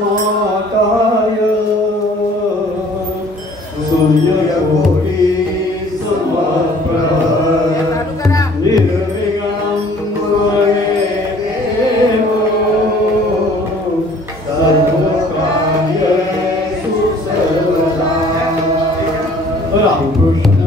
माताय सूर्यकोटि समप्रभा निर्विघ्नं कुरुते देव सर्वकार्येषु सर्वदा। रामकृष्ण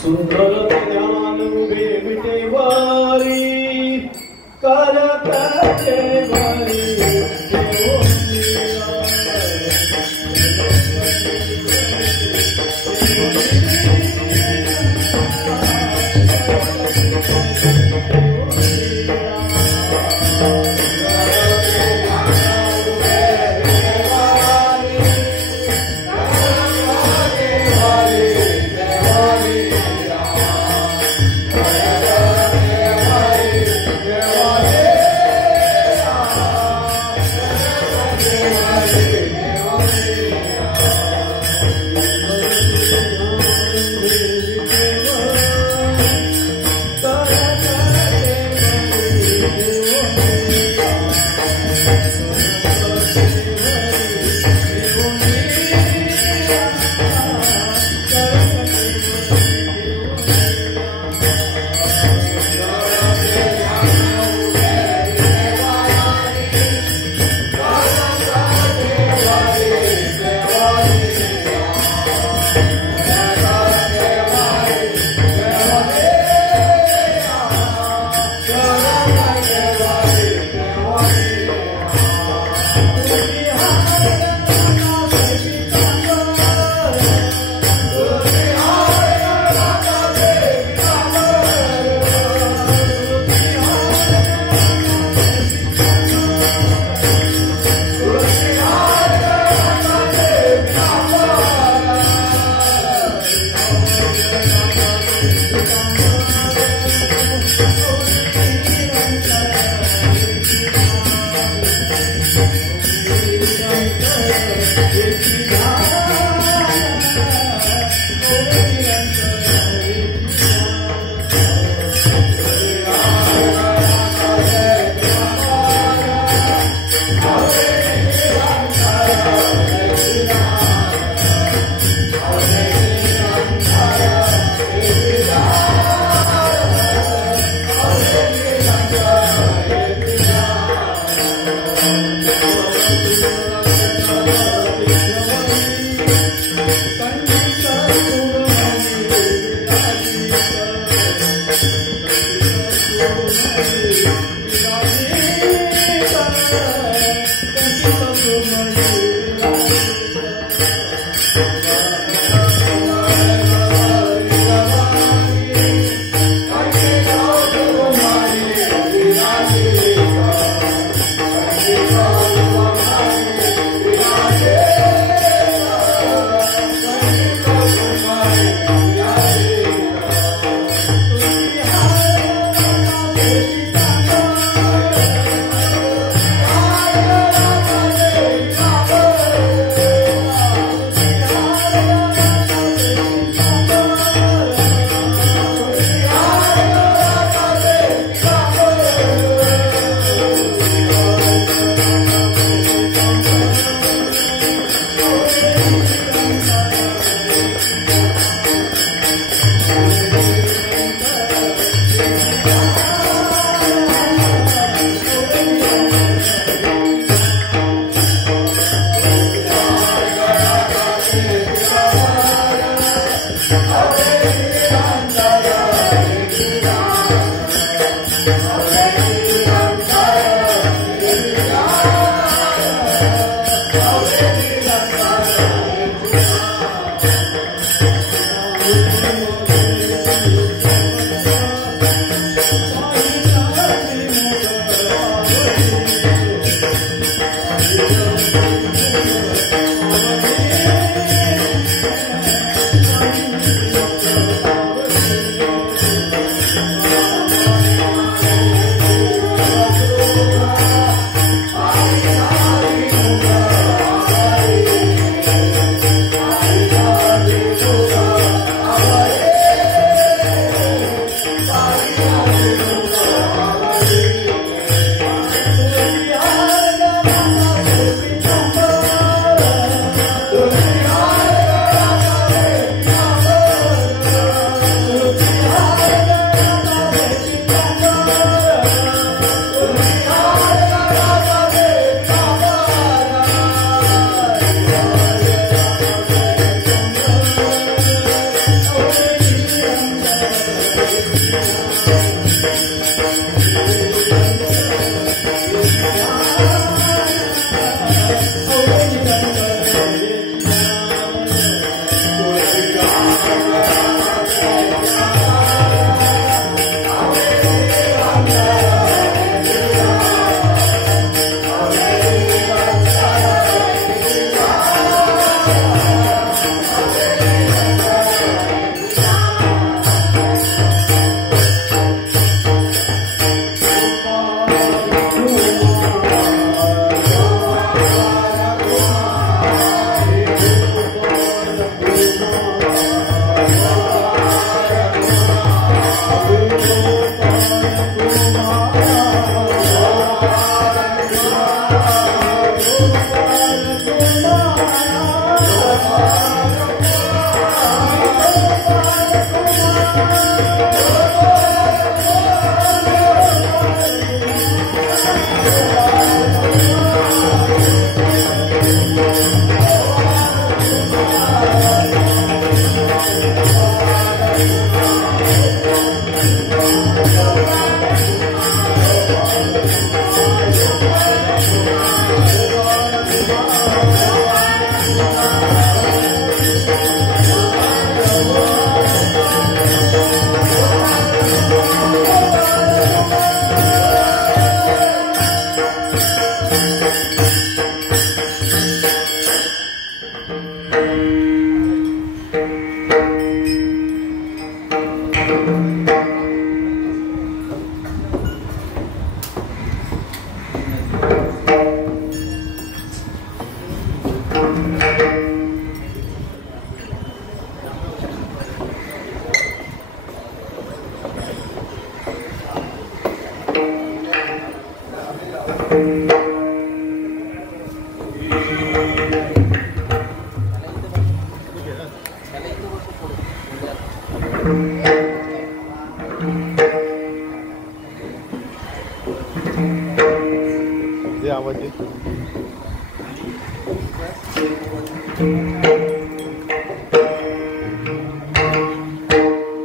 सुंदर ज्ञान उभे विटेवारी करते वारी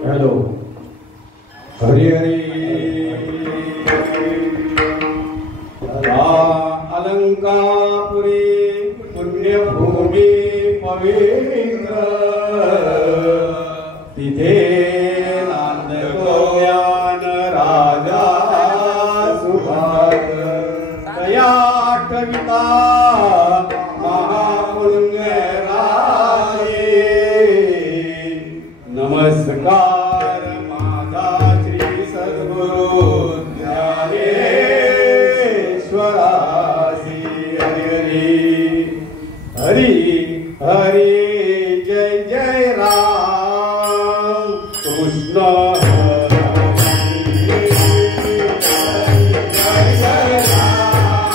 हॅलो हरी हरी अलंकापुरी पुण्यभूमी पवित्र तिथे नांदगोव्यान राजा सुभाग दया कविता महापुण्य राजे नमस्कार माझा श्री सद्गुरु ज्ञानेश्वरासी हरी हरी जय जय राम कृष्ण हरी जय जय राम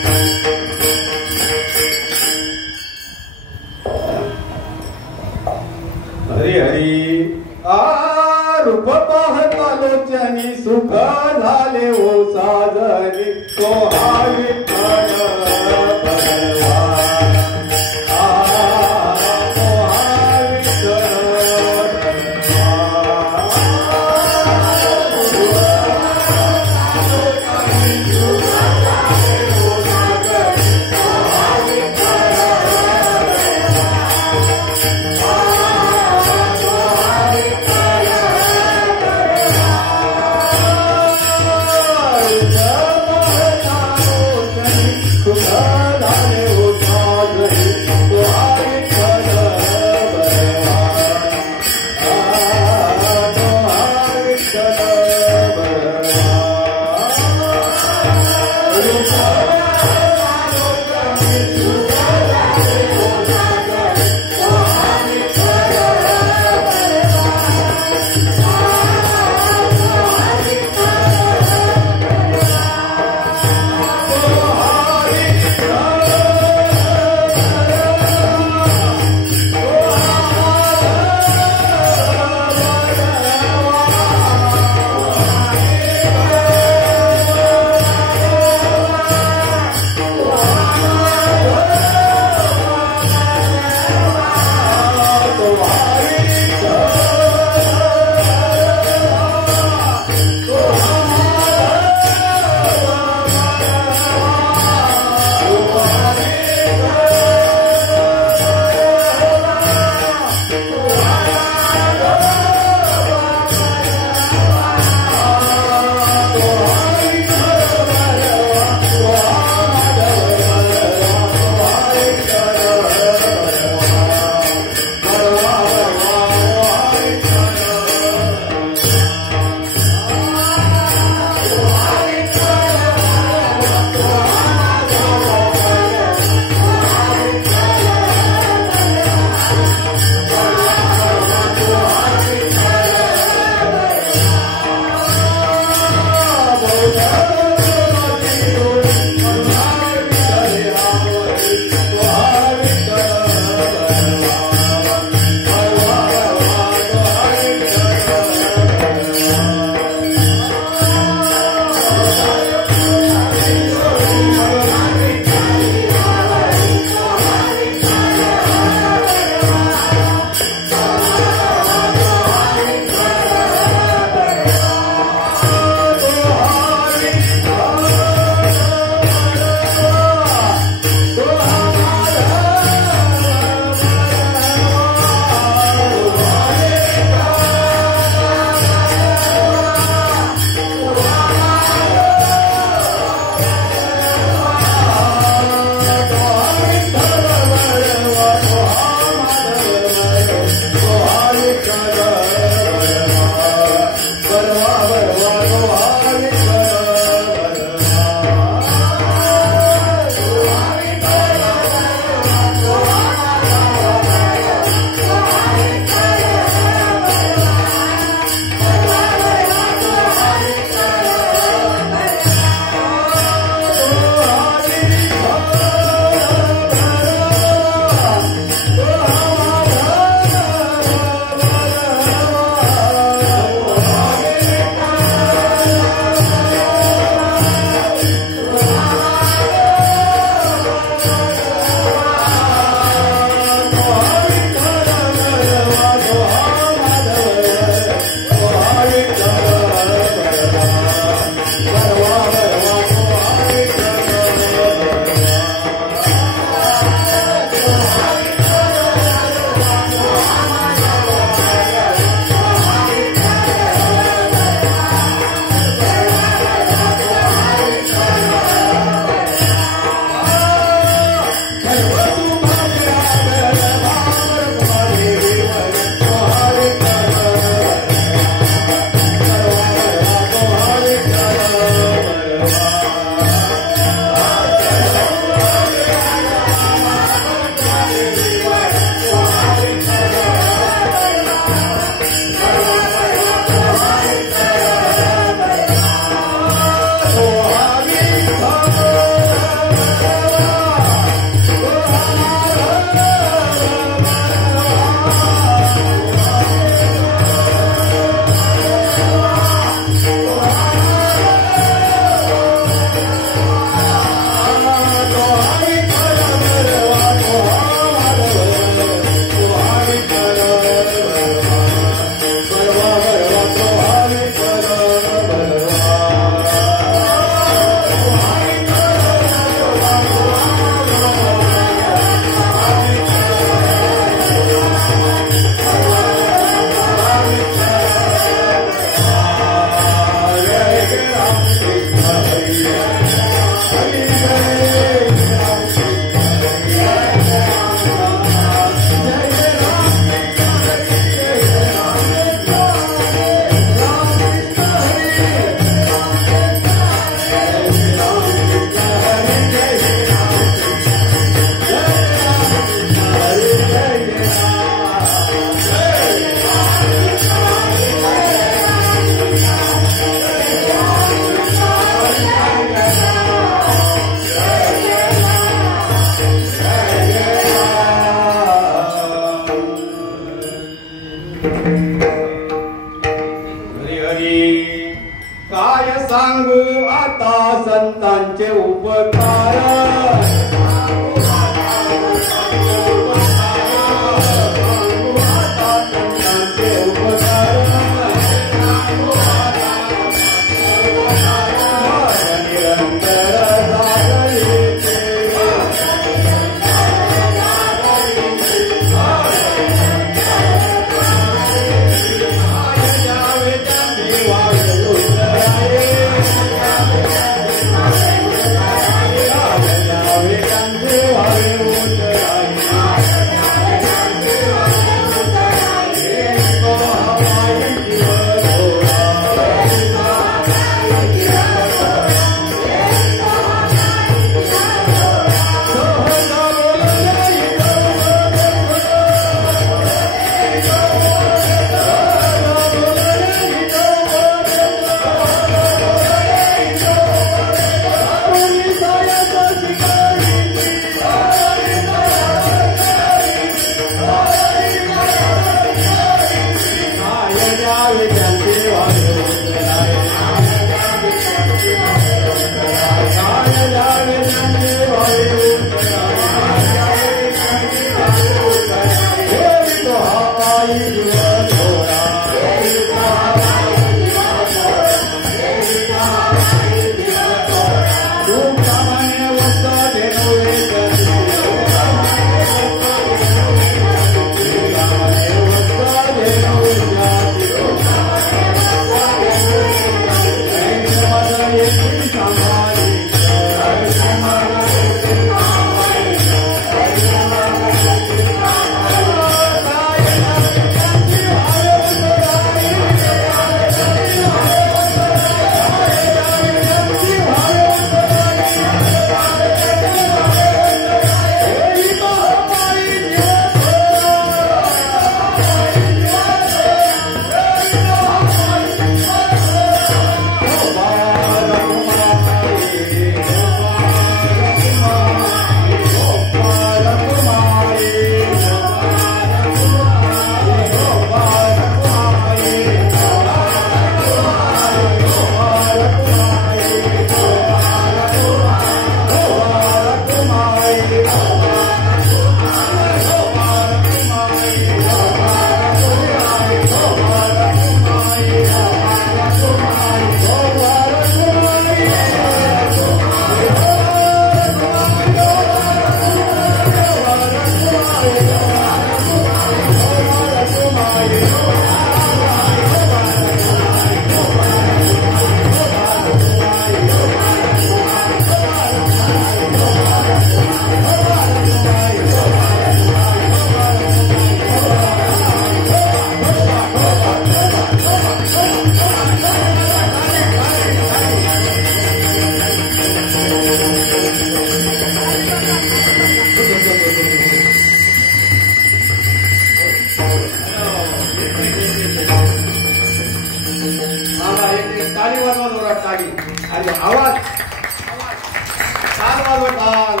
ताल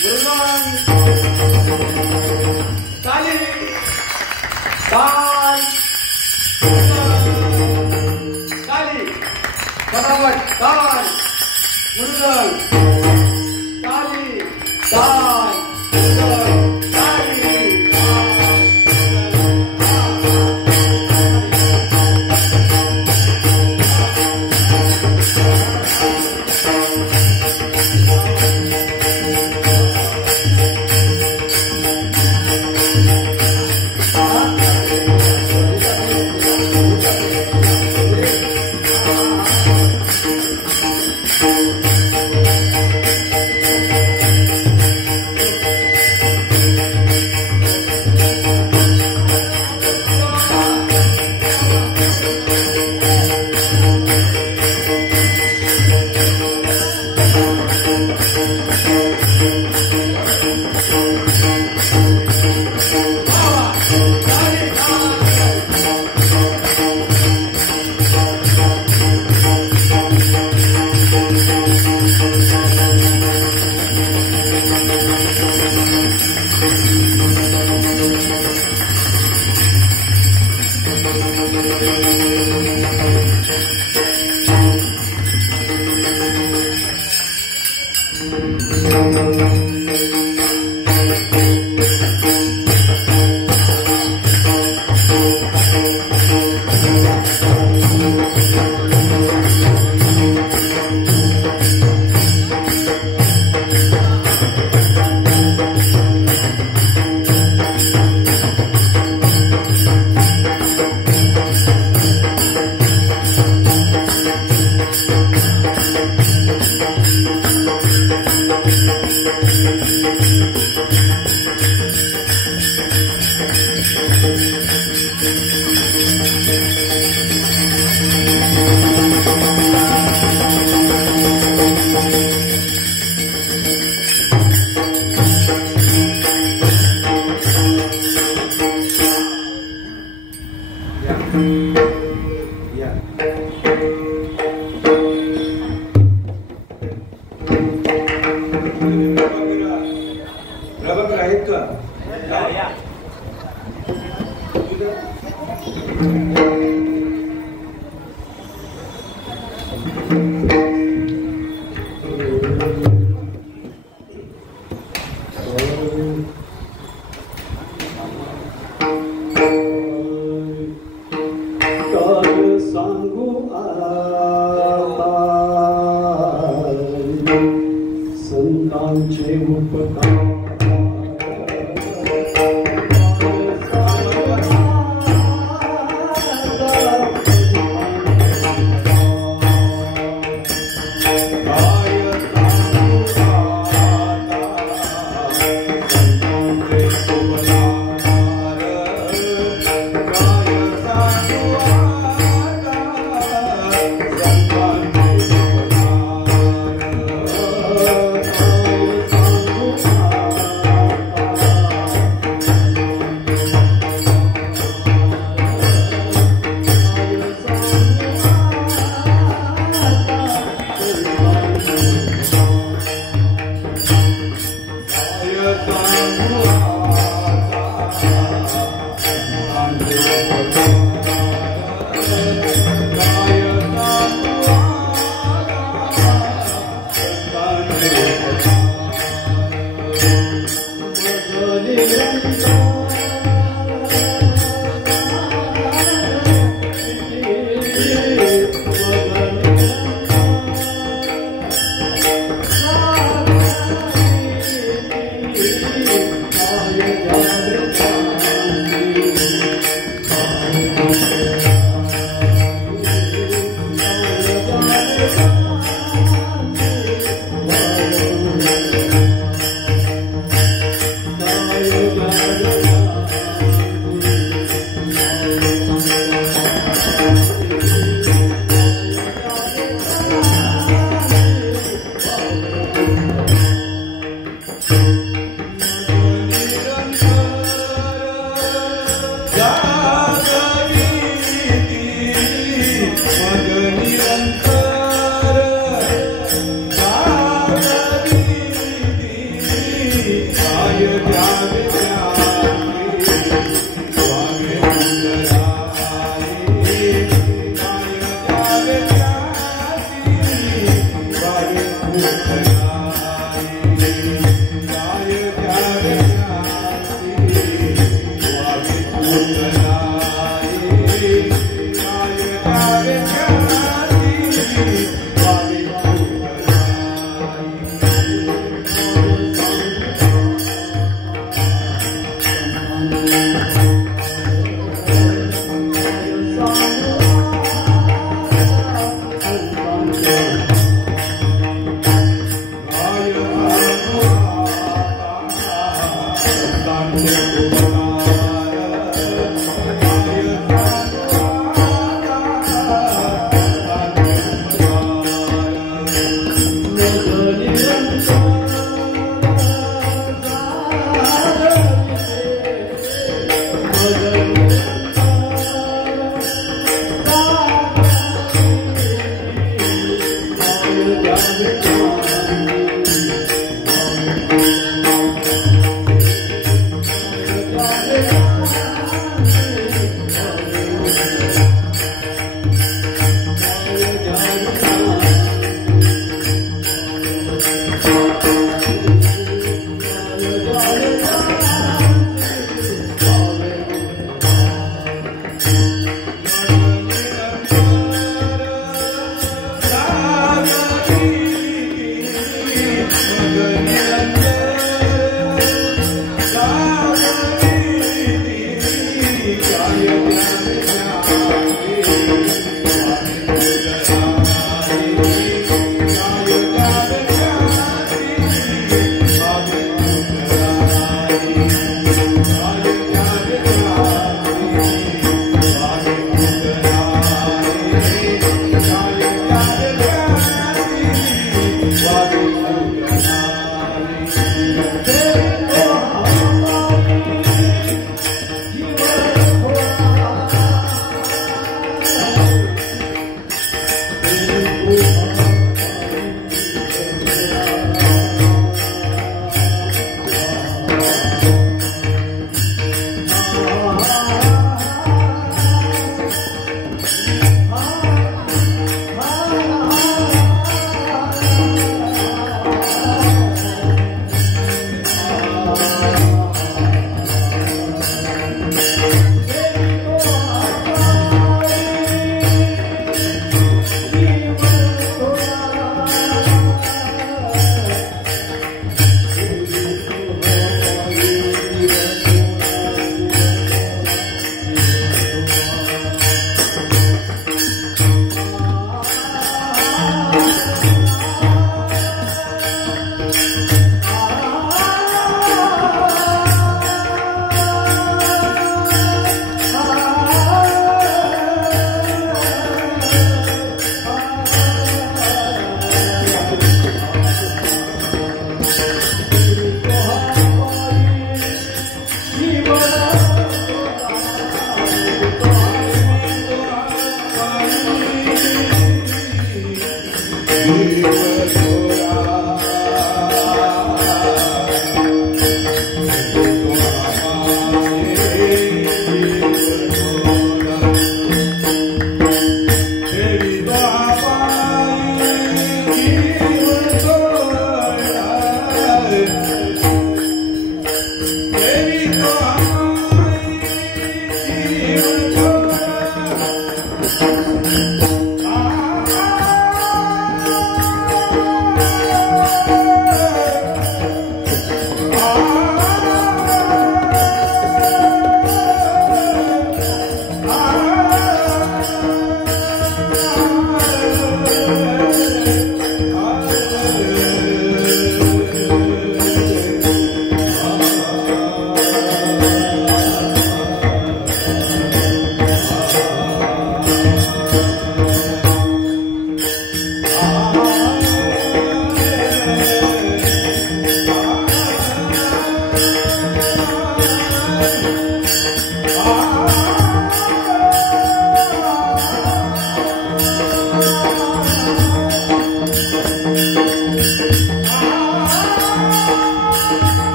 मुरुगन ताली ताल ताली फटाफट ताल मुरुगन ताली ताल मुरुगन ताली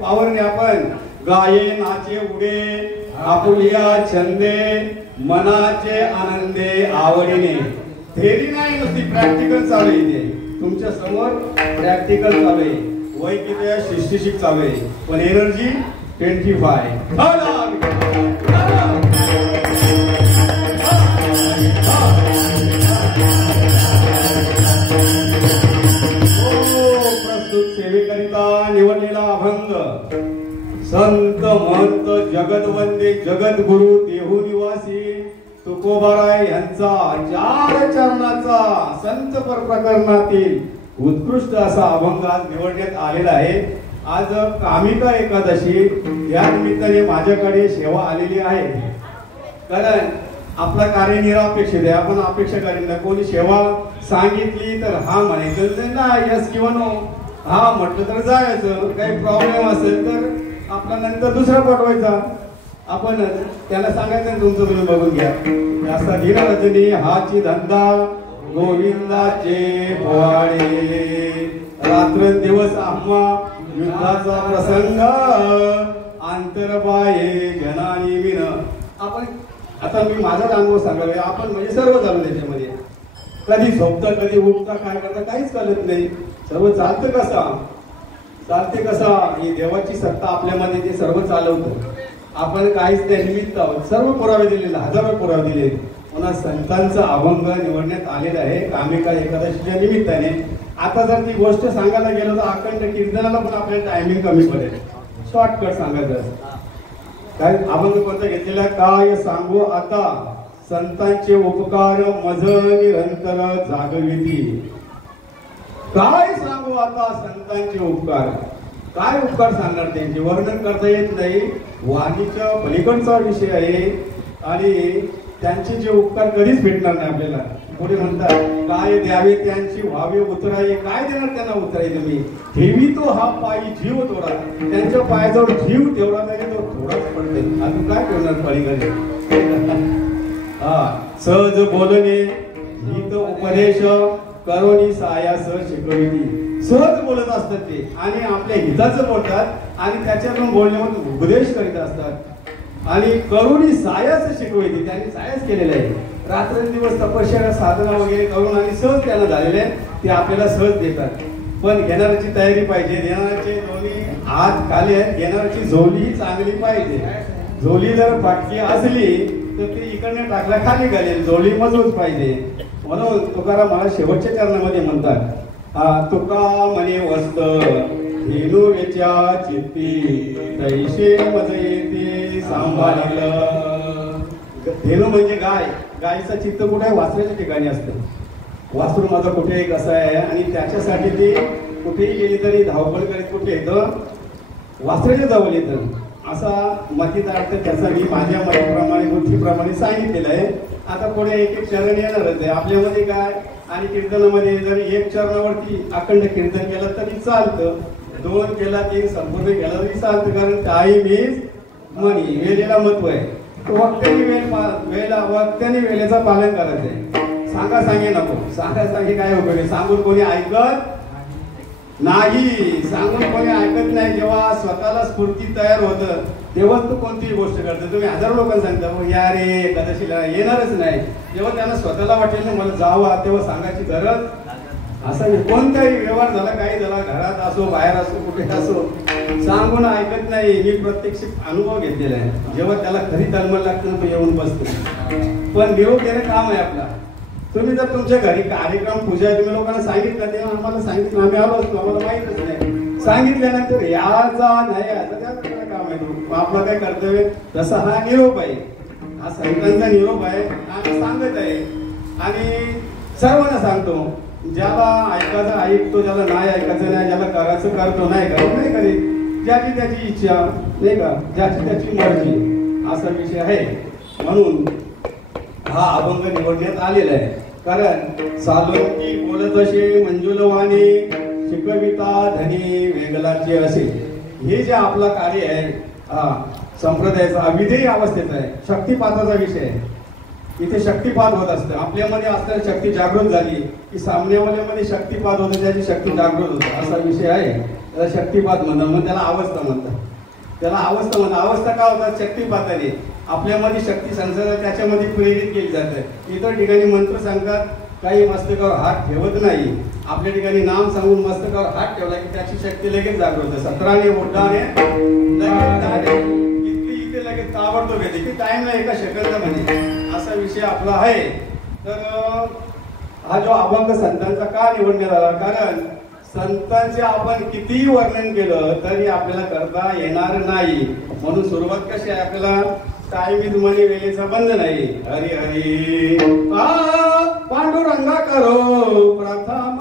पावरने आपण गाये नाचे उडे आपुलिया छंदे मनाचे आनंदे आवडीने थेरी नाही नुसती प्रॅक्टिकल चालू आहे तुमच्या समोर प्रॅक्टिकल चालू आहे वय किती आहे 66 चालू आहे पण एनर्जी 25. प्रस्तुत सेवेकरिता निवडलेला अभंग संत महंत जगदवंदे जगद्गुरु देहू निवासी तुकोबाराय यांचा 4 चरणाचा संत प्रकरणातील उत्कृष्ट असा अभंग आज निवडण्यात आलेला आहे. आज कामिका एकादशी या निमित्ताने माझ्याकडे सेवा आलेली आहे. कारण आपला कार्य निरापेक्षित आहे. आपण अपेक्षा करीत नाही. कोणी सेवा सांगितली तर हा म्हणायचं ना यस किंवा नो, हा म्हटलं तर जायचं. काही प्रॉब्लेम असेल तर आपला नंतर दुसरा पाठवायचा. आपण त्याला सांगायचं तुमचं तुम्ही बघून घ्या. असा दिन रजनी हाची धंदा गोविंदाचे पोवाडे रात्र दिवस आम्हा युद्धाचा प्रसंग आंतरबाये जनानी विन. आपण आता मी माझाच अनुभव सांगावे. आपण म्हणजे सर्व झालो त्याच्यामध्ये. कधी झोपता कधी उठता काय करता काहीच कळत नाही. सर्व चालतं चालते कसा ही देवाची सत्ता आपल्यामध्ये ते सर्व चालवतं. आपण काहीच त्या निमित्त आहोत. सर्व पुरावे दिलेले हजारो पुरावे दिले. पुन्हा संतांचा अभंग निवडण्यात आलेला आहे कामिका एकादशीच्या निमित्ताने. आता जर ती गोष्ट सांगायला गेलो तर अखंड कीर्तनाला पण आपल्याला टायमिंग कमी पडेल. शॉर्टकट सांगायचं काय अभंग कोणता घेतलेला काय सांगू आता संतांचे उपकार मज निरंतर जागविती. काय सांगू आता संतांचे उपकार. काय उपकार सांगणार त्यांचे वर्णन करता येत नाही. वाणीच्या पलीकडचा विषय आहे आणि त्यांचे जे उपकार कधीच भेटणार नाही आपल्याला. पुढे म्हणतात काय द्यावे त्यांची व्हावे उतराये. काय देणार त्यांना उतराय तुम्ही. ठेवी तो हा पायी जीव थोडा. त्यांच्या पायाजवळ जीव तेवढा नाही तो थोडाच पडते. अजून काय करणार पलीकडे. हा सहज बोलणे हित उपदेश करोनी सायास शिकविती. सहज बोलत असतात ते आणि आपल्या हिताचं बोलतात आणि त्याच्यातून बोलण्यावर उपदेश करीत असतात आणि करुणी सायास शिकवते. त्यांनी सायास केलेलं आहे. रात्रंदिवस तपश्चर्या साधना वगैरे करून आणि सहज त्यांना झालेले ते आपल्याला सहज देतात. पण घेणाऱ्याची तयारी पाहिजे. देणाऱ्याचे दोन्ही हात खाली आहेत. घेणाऱ्याची झोली चांगली पाहिजे. झोली जर फाटकी असली तर ती इकडनं टाकला खाली घालेल. झोली मजबूत पाहिजे. म्हणून तुकाराम मला शेवटच्या चरणामध्ये म्हणतात तुका म्हणे वस्त धेनू वेच्या चित्ती तैशे मज येते सांभाळलं. धेनू म्हणजे गाय. गायचं चित्त कुठे आहे. वासराच्या ठिकाणी असतं. वासरू माझं कुठे कसं आहे आणि त्याच्यासाठी ते कुठेही गेली तरी धावपळ करीत कुठे येतं वासराच्या जवळ येतं. असा मतीचा अर्थ त्याचा मी माझ्या मतीप्रमाणे बुद्धीप्रमाणे सांगितलेलं आहे. आता पुढे एक एक चरण येणारच आहे आपल्यामध्ये काय. आणि कीर्तनामध्ये जरी एक चरणावरती अखंड कीर्तन केलं तरी चालतं. 2 केला 3 संपूर्ण केला तरी चालतं. कारण टाईम इज मनी. वेळेला महत्व आहे. वक्त्याने वेळेचं पालन करायचं आहे. सांगा सांगे नको. सांगा सांगे काय उपयोग. सांगून कोणी ऐकत नाही. सांगून कोणी ऐकत नाही. जेव्हा स्वतःला स्फूर्ती तयार होतं तेव्हाच तू कोणतीही गोष्ट करतो. तुम्ही हजारो लोकांना सांगता या रे एकादशीला येणारच नाही. जेव्हा त्यांना स्वतःला वाटेल ना मला जावं तेव्हा सांगायची गरज असं कोणताही व्यवहार झाला काही झाला घरात असो बाहेर असो कुठे असो सांगून ऐकत नाही. मी प्रत्यक्ष अनुभव घेतलेला आहे. जेव्हा त्याला खरी तळमळ लागते ना तो येऊन बसतो. पण निरोप देणे काम आहे आपला. तुम्ही जर तुमच्या घरी कार्यक्रम पूजा तुम्ही लोकांना सांगितलं तेव्हा आम्हाला सांगितलं आम्ही आलो असतो आम्हाला माहितच नाही. सांगितल्यानंतर याचा नाही याचा त्यात काम आहे. आपलं काय कर्तव्य तसा हा निरोप आहे. हा संतांचा निरोप आहे. आम्ही सांगत आहे आणि सर्वांना सांगतो. ज्याला ऐकायचं ऐकतो ज्याला नाही ऐकायचं नाही. ज्याला करायचं करतो नाही करत नाही करीत. ज्याची त्याची इच्छा नाही का ज्याची त्याची मर्जी असा विषय आहे. म्हणून हा अभंग निवडण्यात आलेला आहे. कारण सालोंकी बोलत असे मंजुलवाणी शिकविता धनी वेगलाचे असे. हे जे आपला कार्य आहे संप्रदायाचा अविधेय अवस्थेचा आहे. शक्तिपाताचा विषय आहे. इथे शक्तिपात होत असतं. आपल्यामध्ये असणारी शक्ती जागृत झाली की सामन्यावाल्यामध्ये शक्तिपात होतं. त्याची शक्ती जागृत होतं असा विषय आहे. त्याला शक्तिपात म्हणतात. मग त्याला अवस्था म्हणतात. त्याला अवस्था म्हणतात. अवस्था का होतात शक्तिपाताने आपल्यामध्ये शक्ती संसार त्याच्यामध्ये प्रेरित केली जाते. इतर ठिकाणी मंत्र सांगतात काही मस्तकावर हात ठेवत नाही. आपल्या ठिकाणी नाम सांगून मस्तकावर हात ठेवला की त्याची शक्ती लगेच जागृत होते. 17ने बोटाने लगेच इथे लगेच ताबडतोब येते की टाइम नाही एका सेकंदामध्ये. असा विषय आपला आहे. तर हा जो अभंग संतांचा का निवडण्यात आला, कारण संतांचे आपण कितीही वर्णन केलं तरी आपल्याला करता येणार नाही. म्हणून सुरुवात कशी आहे, आपल्याला टाइम इज मनी, वेळेचा बंद नाही. हरी हरी पांडुरंगा करो प्रथम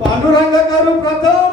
पांडुरंग करू प्रथम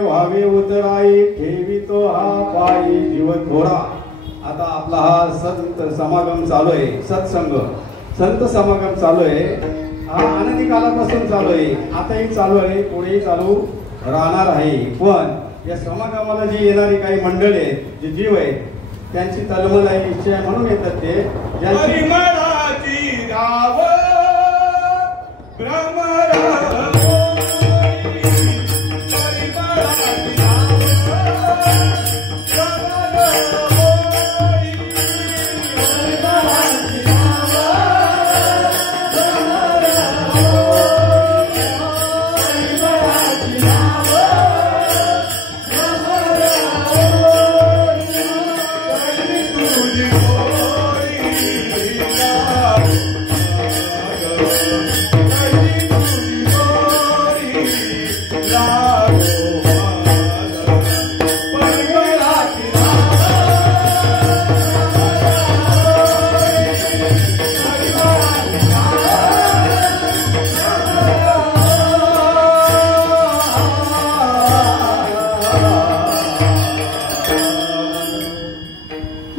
व्हावे उतराई ठेवितो हा पायी जीव थोडा. आता आपला हा संत समागम चालू आहे, सत्संग संत समागम चालू आहे. हा अनादी कालापासून चालू आहे, आताही चालू आहे, पुढेही चालू राहणार आहे. पण या समागमाला जी येणारी काही मंडळी आहेत, जे जीव आहेत, त्यांची तळमळ आहे, इच्छा आहे म्हणून येतात ते. ज्यांची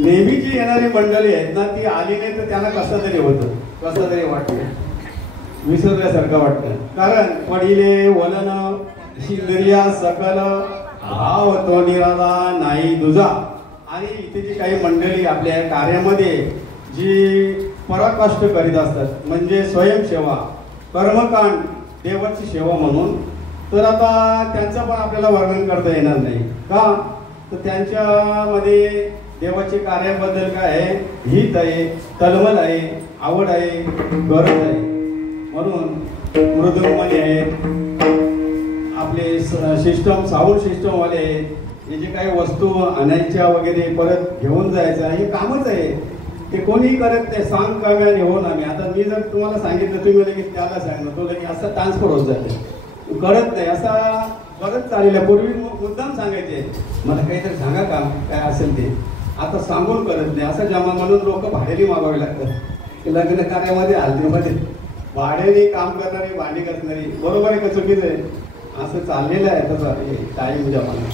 नेहमी जी येणारी मंडळी आहेत ना, ती आली नाही तर त्यांना कसं तरी होतं, कसं तरी वाटतं, विसरल्यासारखं वाटतं. कारण पडिले वलन इंद्रिया सकल भाव तो निराला नाही दुजा. आणि इथे जी काही मंडळी आपल्या कार्यामध्ये जी पराकष्ट करीत असतात, म्हणजे स्वयंसेवा, कर्मकांड, देवाची सेवा म्हणून, तर आता त्यांचं पण आपल्याला वर्णन करता येणार नाही का. तर त्यांच्यामध्ये देवाच्या कार्याबद्दल काय आहे, हित आहे, तळमळ आहे, आवड आहे, गरज आहे. म्हणून मृदुंगमणी आहेत, आपले सिस्टम, साऊंड सिस्टम वाले आहेत, हे जे काही वस्तू आणायच्या वगैरे परत घेऊन जायचं हे कामच आहे. ते कोणी करत नाही. सांग कमी आणि हो ना मी. आता मी जर तुम्हाला सांगितलं तुम्ही लगेच त्याला सांगणार तो लगेच असा ट्रान्सफर होत जाते. कळत नाही असा बरंच चालेल. पूर्वी मुद्दाम सांगायचे मला काहीतरी सांगा काम काय असेल ते. आता सांगून करत नाही असा जमा म्हणून लोक भाड्याने मागावे लागतात. लग्न कार्यामध्ये हल्दीमध्ये भाड्याने काम करणारी भांडी घासणारी बरोबर आहे का चुकीचं आहे असं चाललेलं आहे तसं टाईम जमाना.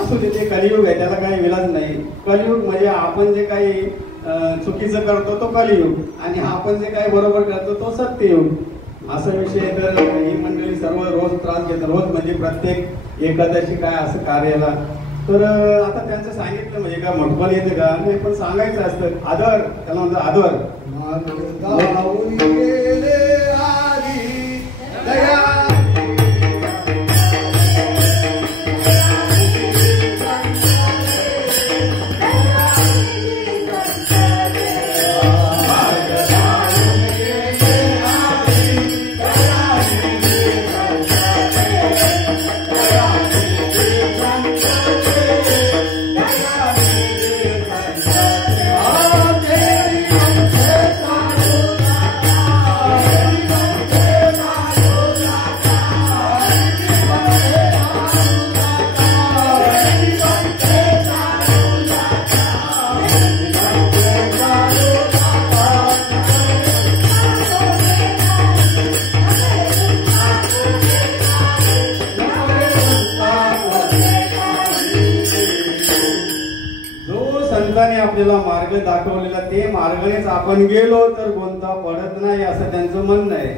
असू दे ते कलियुग आहे त्याला काही विलाज नाही. कलियुग म्हणजे आपण जे काही चुकीचं करतो तो कलियुग आणि आपण जे काही बरोबर करतो तो सत्ययुग असा विषय. तर ही मंडळी सर्व रोज त्रास घेतात रोज म्हणजे प्रत्येक एखाद्याशी काय असं कार्याला. तर आता त्यांचं सांगितलं म्हणजे काय मोठपण येते का नाही पण सांगायचं असतं. आदर त्याला म्हणतात आदर. आपल्याला मार्ग दाखवलेला ते मार्गानेच आपण गेलो तर कोणता पडत नाही असं त्यांचं म्हणणं आहे.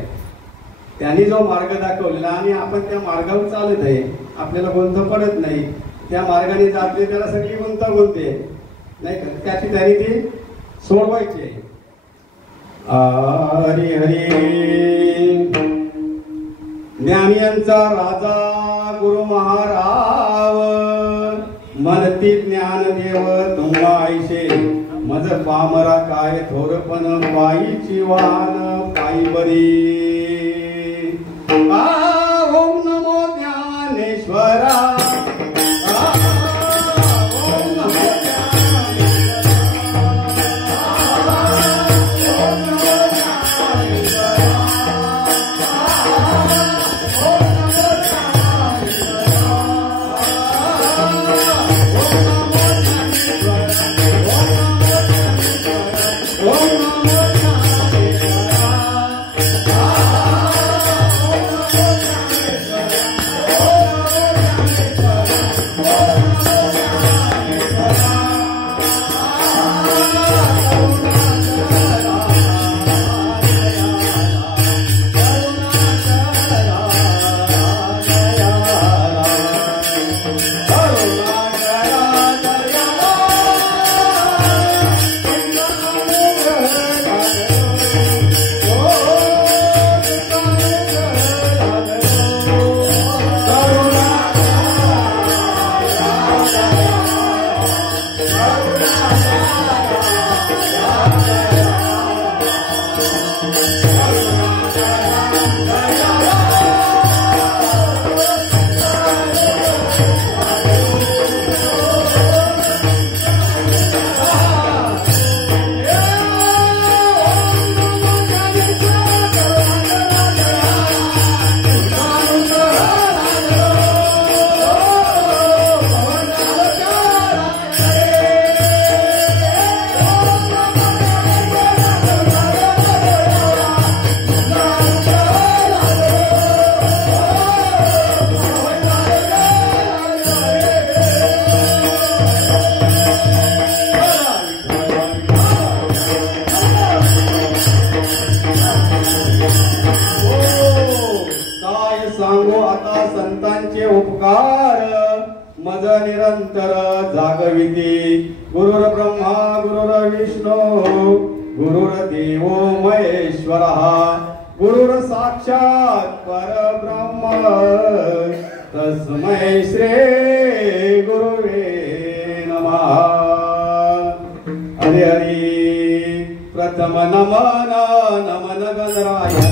त्यांनी जो मार्ग दाखवलेला आणि आपण त्या मार्गावर चालत आहे आपल्याला कोणतं पडत नाही. त्या मार्गाने जातले त्याला सगळी गुंतागुंत आहे नाही का त्याची त्यांनी ती सोडवायची आहे. हरी हरी ज्ञानियांचा राजा गुरु महाराव मनती ज्ञान देव तुम्हा ऐशे मज पामरा काय थोरपण पायीची वाहन पायी बरी. ओम नमो ज्ञानेश्वरा. सांगू आता संतांचे उपकार मज निरंतर जागविती. गुरुर ब्रह्मा गुरुर विष्णू गुरुर्देवो महेश्वरः गुरुर साक्षात परब्रह्म तस्मै श्री गुरुवे नमः. हरि हरि प्रथम नमन नमन गणराय.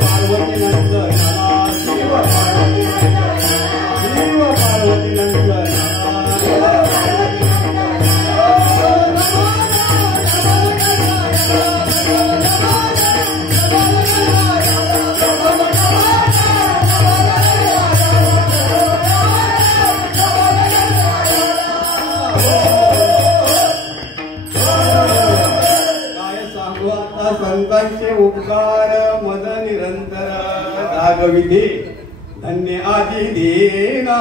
पार्वती उपकार मद निरंतर दागविधी धन्य आदि दीना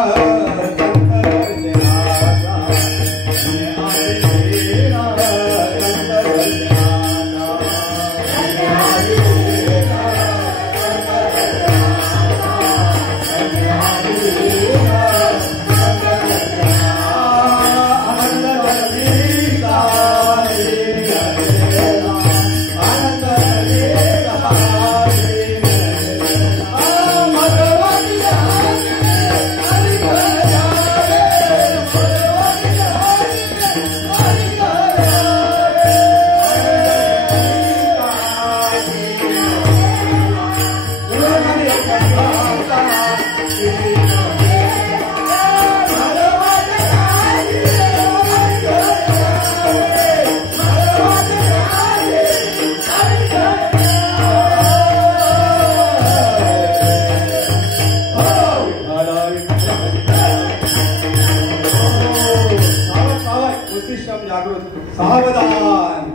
सावधान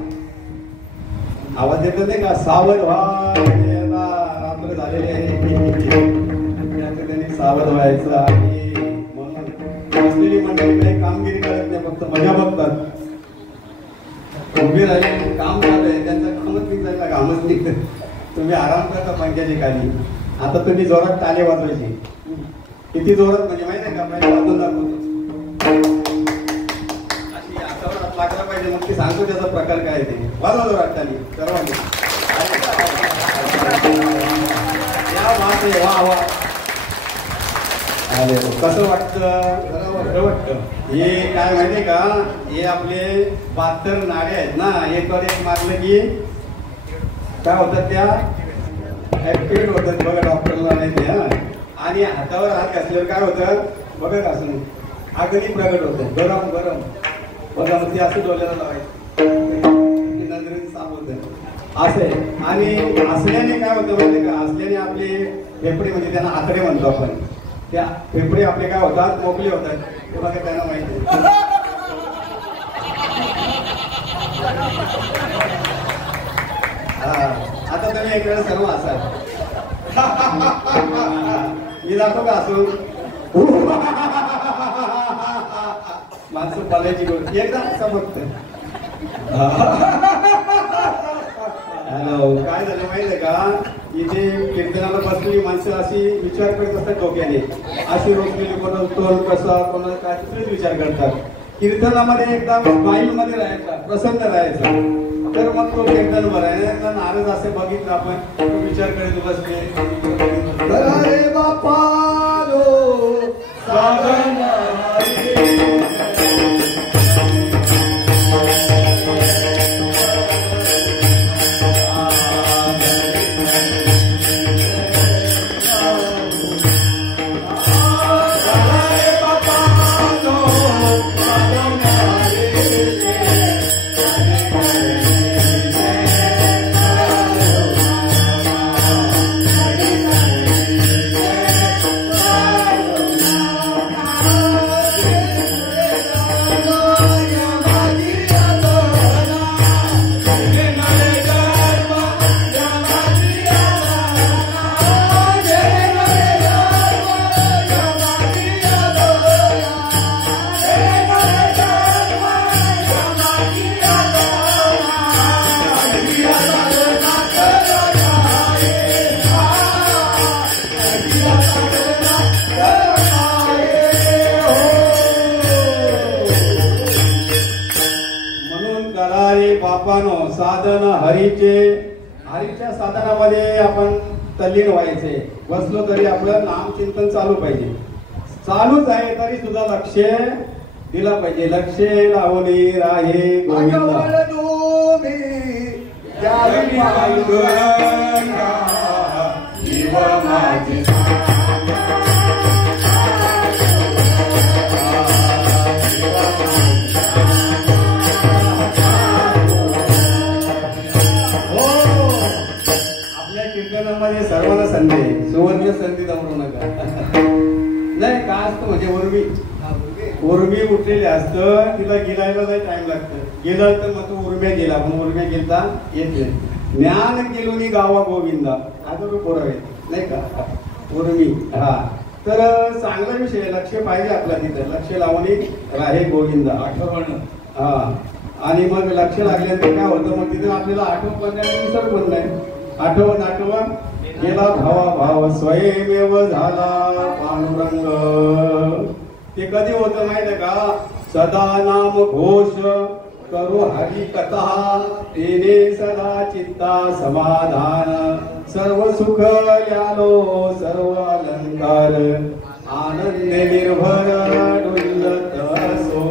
आवाज येत नाही का सावध व्हा रात्र झालेले आहे त्यांनी सावध व्हायचं आणि म्हणून बसलेली मंडळी काही कामगिरी करत नाही फक्त मजा बघतात उभी राहिले काम झालंय त्यांचं कामच निघायला कामच निघत तुम्ही आराम करता पंख्याच्या खाली आता तुम्ही जोरात टाळे वाजवायची किती जोरात म्हणजे माहिती आहे का पहिले वाजून दाखवतो लागला पाहिजे मग ती सांगतो त्याचा प्रकार काय ते वाजवा जोरात टाळी सर्वांनी या वाच आहे वा वा अरे कसं वाटतं बरं वाटतं हे काय माहितीये का हे आपले 72 नाड्या आहेत ना एकवर एक मारलं की काय होतात त्या ऍक्टिव्हेट होतात बघा डॉक्टरला नाही ते आणि हातावर हात घासल्यावर काय होतं बघा घासून आगनी प्रगट होतं गरम गरम बघा मग ते असं डोळ्याला लावायचं नजरेने साफ होतं असे आणि हसल्याने काय होतं माहिती का हसल्याने आपले फेफडे म्हणजे त्यांना आतडे म्हणतो आपण त्या फेफडे आपले काय होतात मोकळे होतात ते बघा त्यांना माहिती आता तुम्ही एक वेळा सर्व असाल मी दाखव का असून माणसं पालायची गोष्ट एकदा असं बघत हॅलो काय झालं माहितीये का इथे कीर्तनाला बसलेली माणसं अशी विचार करत असतात डोक्याने अशी रोखलेली कोणाला तोल कसा कोणाला काय दुसरेच विचार करतात कीर्तनामध्ये एकदा माइंड मध्ये राहायचा प्रसन्न राहायचा तर मग तो कीर्तन भरायला नारद असे बघितलं आपण विचार करीत बसले अरे बापा साधन हरीच्या साधनामध्ये आपण तल्लीन व्हायचे बसलो तरी आपलं नाम चिंतन चालू पाहिजे चालूच आहे तरी सुद्धा लक्ष दिला पाहिजे लक्ष लावणी राहे सर्वांना संधी सुवर्ण संधी दमरू नका नाही का असतं म्हणजे उर्मी उठलेली असतं तिला गिलायला टाइम लागतं गेलं तर मग तो उर्म्या गेला पण उर्म्या गेलता येत नाही ज्ञान केलोनी गावा गोविंदा आता पुरावे नाही का उर्मी हा तर चांगला विषय लक्ष पाहिजे आपला तिथे लक्ष लावणे राहे गोविंदा आठवण हा आणि मग लक्ष लागल्यानंतर काय होतं मग तिथे आपल्याला आठवण पण नाही विसर पण नाही आठवण गेला भावा भाव स्वयमेव झाला पांडुरंग ते कधी होतं माहिती का सदा नाम घोष करू हरी कथा तेने सदा चित्ता समाधान सर्व सुख यालो सर्व अलंकार आनंद निर्भर डुलत असो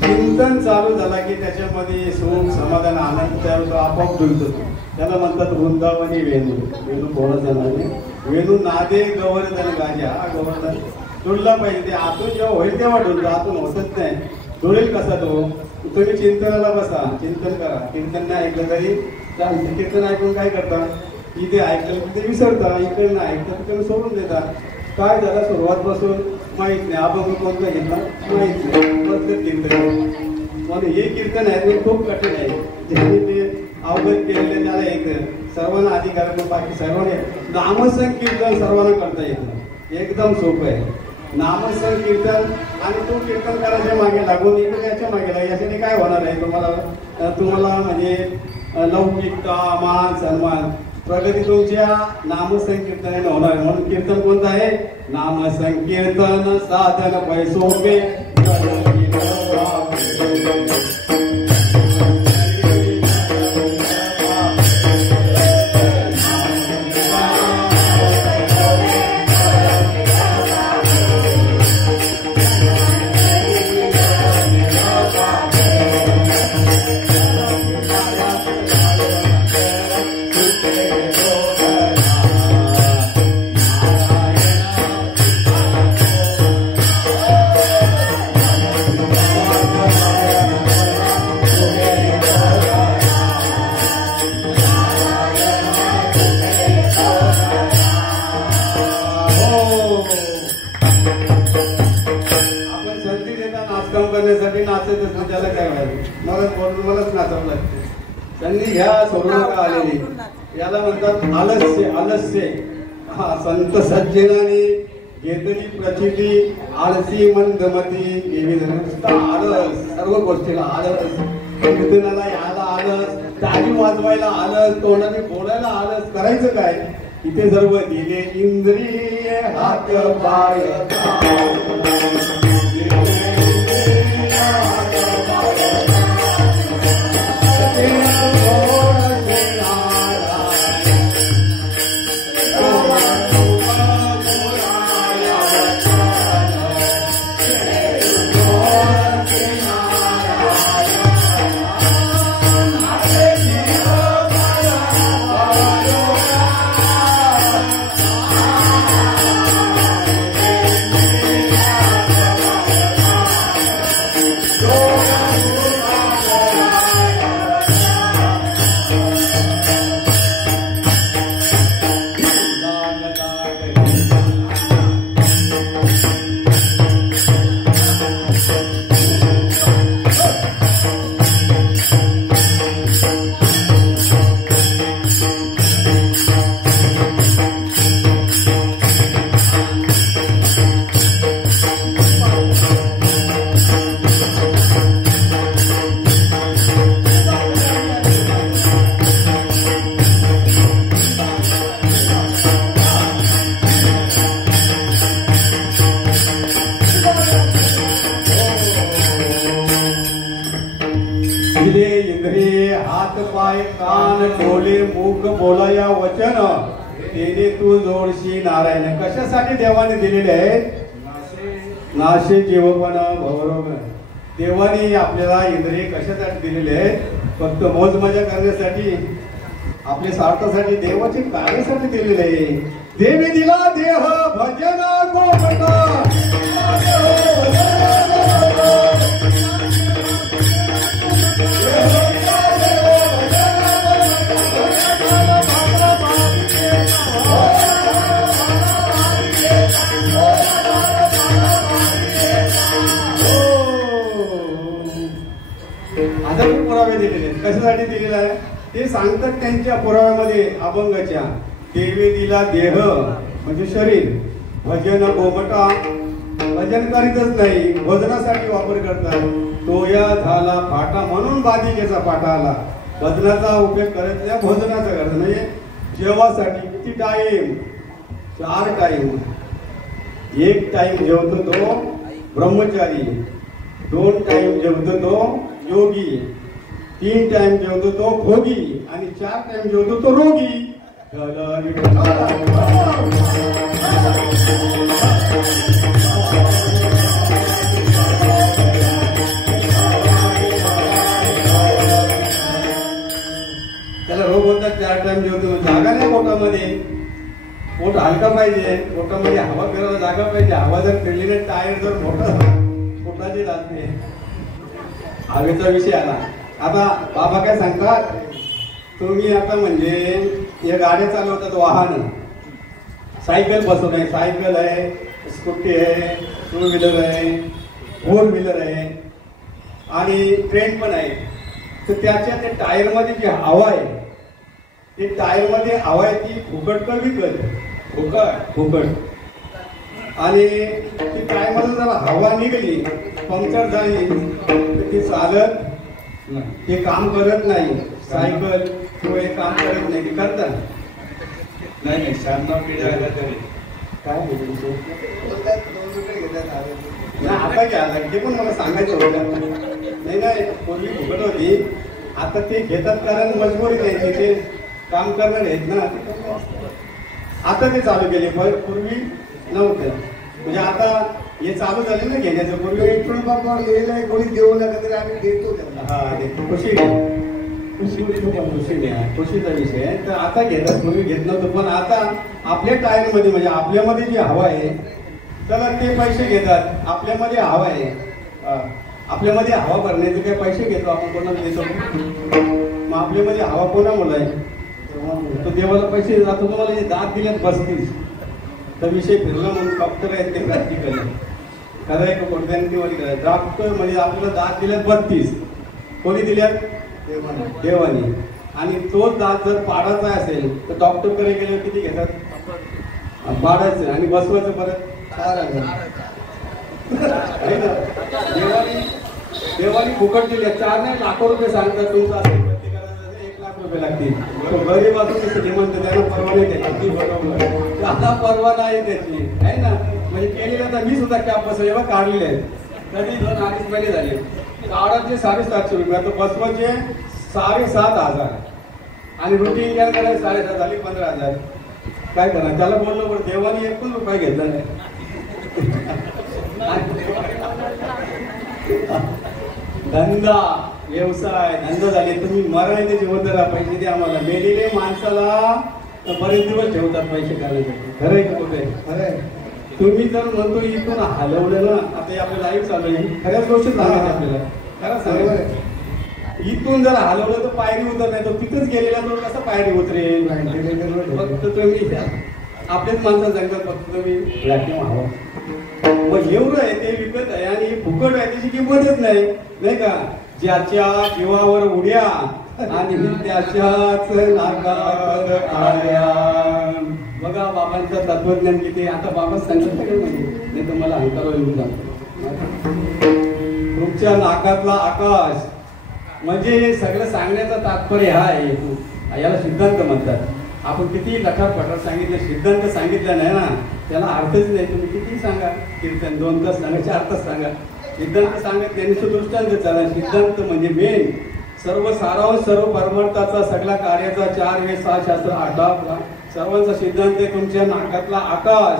चिंतन चालू झाला की त्याच्यामध्ये सुख समाधान आनंद तयार होतो आपोआप डुलतो त्याला म्हणतात वृंदावनी वेणू वेणू कोणाचा नाही वेणू नादे गवर्धन गाजा गवर्धन डुलला पाहिजे ते आतून जेव्हा होईल तेव्हा डुलतो आतून होतच नाही डुलेल कसा तो तुम्ही चिंतनाला बसा चिंतन करा कीर्तन नाही ऐकलं तरी चालतं कीर्तन ऐकून काय करता इथे ऐकलं की ते विसरता इकडे नाही ऐकलं तर तुम्ही सोडून देता काय झालं सुरुवातपासून माहित नाही अभंग कोणता घेतला माहित नाही प्रत्येक कीर्तन म्हणून हे कीर्तन आहे ते खूप कठीण आहे ज्यांनी ते अवगत केलेले त्याला एक सर्वांना अधिकार बाकी सर्वांनी नामसंकीर्तन सर्वांना करता येतं एकदम सोपं आहे नामसंकीर्तन आणि तो कीर्तन करायच्या मागे लागून इकडे याच्या मागे लागेल याच्याने काय होणार आहे तुम्हाला म्हणजे लौकिकता मान सन्मान प्रगती तुमच्या नामसंकीर्तनाने होणार आहे म्हणून कीर्तन कोणतं आहे नामसंकीर्तन साधन पैसोपे त्याला काय व्हायचं मलाच नाचावं लागते त्यांनी ह्या सोडून आलेली याला म्हणतात आलस्य आलस्य हा संत सज्जनाने घेतली प्रचिती आळसी मंदमती विविध आळस सर्व गोष्टीला आळस कीर्तनाला याला आळस ताली वाजवायला आळस तोंडाने बोलायला आळस करायचं काय इथे सर्व दिले इंद्रिय हात पाय बोलाया वचन तेने तू जोडशी नारायण कशासाठी देवाने दिलेले आहेत नाशे जीवपण भवरोग देवाने आपल्याला इंद्रिय कशासाठी दिलेले आहेत फक्त मौज मजा करण्यासाठी आपल्या स्वार्थासाठी देवाचे कार्यासाठी दिलेले आहे देवी दिला देह भजन गोपन आता खूप पुरावे दिलेले आहेत कशासाठी दिलेला आहे ते सांगतात त्यांच्या पुराव्यामध्ये अभंगाच्या, देवे दिला देह म्हणजे शरीर, भजन गोमटा भजन करीतच नाही, भजनासाठी वापर करतात. तोया झाला फाटा म्हणून बाधिकेचा पाटा आला. भजनाचा उपयोग करत नाही, भोजनाचा करत म्हणजे जेवासाठी. किती टाइम? 4 टाइम. 1 टाइम जेवतो तो ब्रह्मचारी, 2 टाइम जेवतो तो योगी, 3 टाइम जेवतो तो भोगी आणि 4 टाइम जेवतो तो रोगी. त्याला रोग होतात. 4 टाइम जेवतो, जागा नाही पोटामध्ये, पोट हलका पाहिजे, पोटामध्ये हवा फिरायला जागा पाहिजे. हवा जर फिरली नाही, टायर जर मोठा पोटाचे जात नाही. हवेचा विषय आला. आता बाबा काय सांगतात, तुम्ही आता म्हणजे या गाड्या चालवतात, वाहन, सायकल बसवून आहे, सायकल आहे, स्कूटी आहे, 2 व्हीलर आहे, 4 व्हीलर आहे आणि ट्रेन पण आहे. तर त्याच्या ते टायर मध्ये जी हवा आहे, ते टायर मध्ये हवा आहे ती फुकट का विकत? फुकट. आणि ती टायर मध्ये जर हवा निघाली, पंक्चर झाली, तर ती चालत ते काम करत नाही. सायकल किंवा हे काम करत नाही. ते करतात नाही 96 पिढ्या आल्या तरी काय आता घ्या, ते पण मला सांगायचं होतं. नाही पूर्वी फुकट होती, आता ते घेतात कारण मजबुरी नाही, ते काम करणार आहेत ना. आता ते चालू केले, पूर्वी नव्हतं. म्हणजे आता हे चालू झाले ना घेण्याचं. पूर्वी पेट्रोल पंपावर गेलेलं आहे, कोणी देऊ नका तरी आम्ही देतो त्यांना. हा खुशीचा विषय. तर आता घेतात, पूर्वी घेत नव्हतं. पण आता आपल्या टायर मध्ये म्हणजे आपल्यामध्ये जी हवा आहे त्याला ते पैसे घेतात. आपल्यामध्ये हवा आहे, आपल्यामध्ये हवा भरण्याचे काही पैसे घेतो आपण, कोणाला देतो. मग आपल्यामध्ये हवा कोणामुळे आहे? तो देवाला पैसे जातो. तुम्हाला जे दात दिल्यात 35, तर विषय फिरला म्हणून डॉक्टर आहेत ते प्रॅक्टिकल कराय का कोणत्या डॉक्टर म्हणजे आपल्याला दात दिल्यात 32. कोणी दिल्यात? देवानी. आणि तो दात जर पाडायचा असेल तर डॉक्टरकडे गेल्यावर किती घेतात? पाडायचं आणि बसवायचं परत 4,000. देवानी फुकट दिले. 4 नाही लाखो रुपये सांगतात. तुमचं असेल प्रत्येकाला 1 लाख रुपये लागतील. तो गरीब असून श्रीमंत, त्याला परवा नाही त्याची. त्याला परवा नाही त्याची, आहे ना. म्हणजे केलेलं तर मी सुद्धा कॅप बसवले, काढलेले आहेत. कधी 2-2.5 महिने झाले. काढायचे 750 रुपये, तर बसवायचे 7,500 आणि रुटीन काय करायचं 7,500 झाली 15,000. काय करणार? त्याला बोललो पण देवानी 1 रुपये घेतला नाही. धंदा व्यवसाय धंदा झाले. तुम्ही मरण ते जिवंत राहा, पैसे द्या आम्हाला. मेलेले माणसाला बरेच दिवस ठेवतात पैसे करण्यासाठी. खरं आहे का कुठे? खरं आहे. तुम्ही जर म्हणतो इथून हलवलं ना, आता आपलं लाईव्ह चालू आहे, खऱ्याच गोष्टी सांगायचं आपल्याला. खरं सांगायचं, इथून जर हलवलं तर पायरी उतर नाही. तो तिथंच गेलेला तो कसं पायरी उतरेल? फक्त तुम्ही आपल्याच माणसाला सांगतात, फक्त तुम्ही ब्लॅकिंग हवं. मग एवढं आहे ते विकत आहे आणि फुकट आहे, त्याची किंमतच नाही, नाही का? ज्याच्या जीवावर उड्या आणि त्याच्याच नाकात आल्या. बघा बाबांचं तत्वज्ञान किती. आता बाबा सांगितलं काय म्हणजे, नाही तर मला अहंकार येऊन जातो. तुमच्या नाकातला आकाश म्हणजे हे सगळं सांगण्याचं तात्पर्य हा आहे. याला सिद्धांत म्हणतात. आपण किती लठापठार सांगितलं, सिद्धांत सांगितलं नाही ना, त्याला अर्थच नाही. तुम्ही किती सांगा, कीर्तन 2 तास सांगा, 4 तास सांगा, सिद्धांत सांगत त्यांनी दृष्टांत चाला. सिद्धांत म्हणजे मेन सर्व सारांश, सर्व परमार्थाचा, सगळ्या कार्याचा, 4 वेद 6 शास्त्र 8 सर्वांचा सिद्धांत आहे. तुमच्या नाकातला आकाश,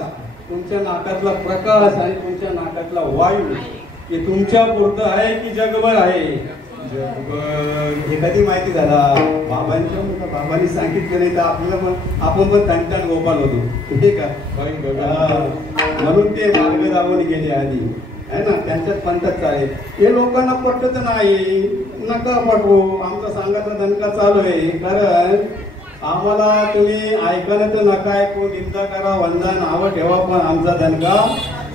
तुमच्या नाकातला प्रकाश आणि तुमच्या नाकातला वायू हे तुमच्या पुरतं आहे की जगभर आहे? हे कधी माहिती झाला? बाबांच्या बाबांनी सांगितलं नाही तर आपल्याला पण आपण पण तणतण गोपाल होतो, ठीक आहे. म्हणून ते मार्ग दावून गेले आधी, आहे ना. त्यांच्यात पंथच चालेल. हे लोकांना पटत नाही, नका पटवू. आमचा सांगायचा दणका चालू आहे. कारण आम्हाला तुम्ही ऐकलं तर नका ऐकू, निंदा करा, वंदा नावं ठेवा, पण आमचा दणका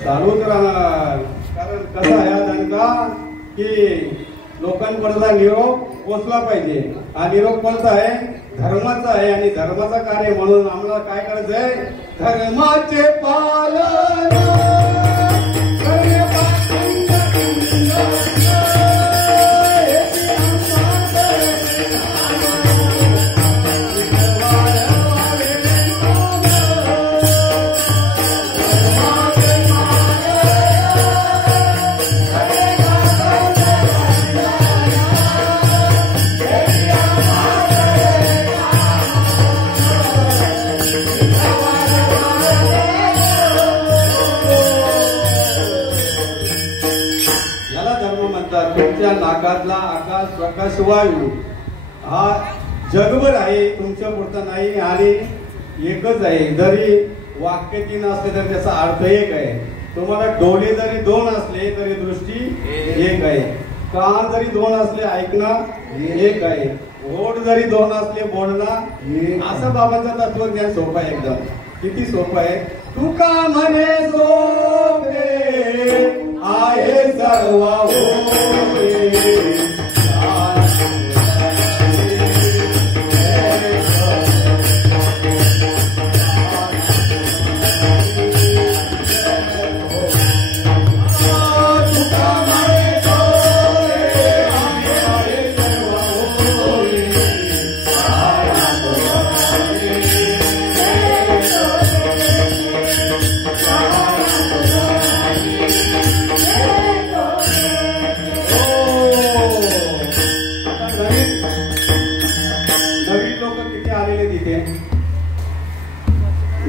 चालूच राहणार. कारण कसा आहे हा दणका की लोकांपर्यंत निरोप पोचला पाहिजे. हा निरोप कोणता आहे? धर्माचा आहे. आणि धर्माचा कार्य म्हणून आम्हाला काय करायचं आहे? धर्माचे पालन तुमच्या नाकातला आकाश प्रकाश वायू हा जगभर आहे, तुमच्या पुरता नाही. आणि एकच आहे. जरी वाक्य 3 असले तरी त्याचा अर्थ एक आहे. तुम्हाला डोळे जरी 2 असले तरी दृष्टी एक आहे. कान जरी 2 असले ऐकणं एक आहे. ओठ जरी 2 असले बोलणं. असं बाबांचं तत्वज्ञान सोपं आहे एकदम. किती सोपं आहे. तुका म्हणे सोपे आहे सर्व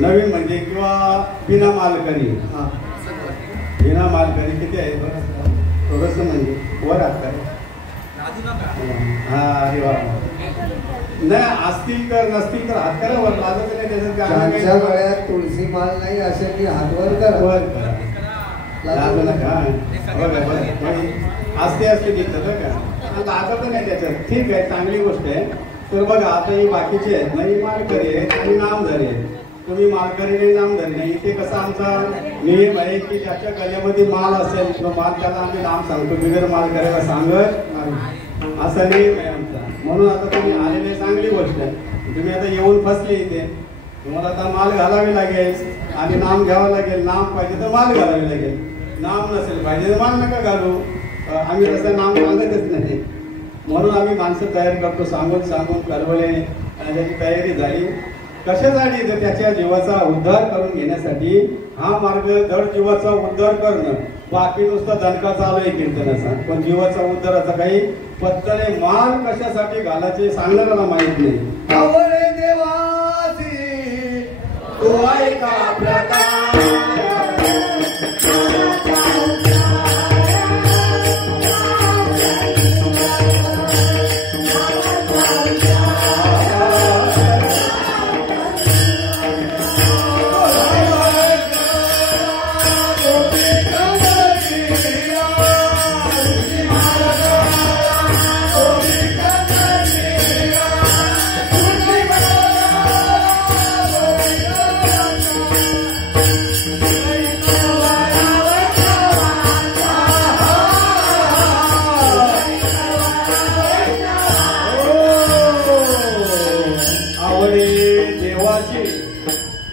नवीन म्हणजे किंवा बिना मालकरी. बिना मालकरी किती आहे? थोडस म्हणजे वर असतात. हा अरे वा. नाही असतील तर नसतील तर हात करा वर. लाजत नाही त्याच्यात. गळ्यात तुळशी माल नाही असे की हात वर करा. वर करा. लाजू नका. असते असते तिथं बरं का. लाजत नाही त्याच्यात. ठीक आहे, चांगली गोष्ट आहे. तर बघा आता ही बाकीचे आहेत नाही मालकरी आहेत आणि नामधारी आहेत. तुम्ही मालकरी नाही नामधारी नाही. इथे कसा आमचा नियम आहे की ज्याच्या गळ्यामध्ये माल असेल तो माल त्याला आम्ही नाम सांगतो. बिगर मालकऱ्याला सांगत नाही. असा नियम आहे आमचा. म्हणून आता तुम्ही आलेले चांगली गोष्ट आहे. तुम्ही आता येऊन फसले इथे. तुम्हाला आता माल घालावे लागेल आणि नाम घ्यावं लागेल. नाम पाहिजे तर माल घालावे लागेल. नाम नसेल पाहिजे तर माल नका घालू. आम्ही तसं नाम सांगतच नाही. म्हणून आम्ही माणसं तयार करतो. सांगून सांगून कळवले आणि त्याची तयारी झाली. कशासाठी? तर त्याच्या जीवाचा उद्धार करून घेण्यासाठी. हा मार्ग धड जीवाचा उद्धार करणं. बाकी नुसता दणका चालू आहे कीर्तनाचा. पण जीवाचा उद्धाराचा काही पत्ता नाही. माल कशासाठी घालायचे सांगणाऱ्याला माहित नाही. आवडे देवासी तो ऐका प्रकार.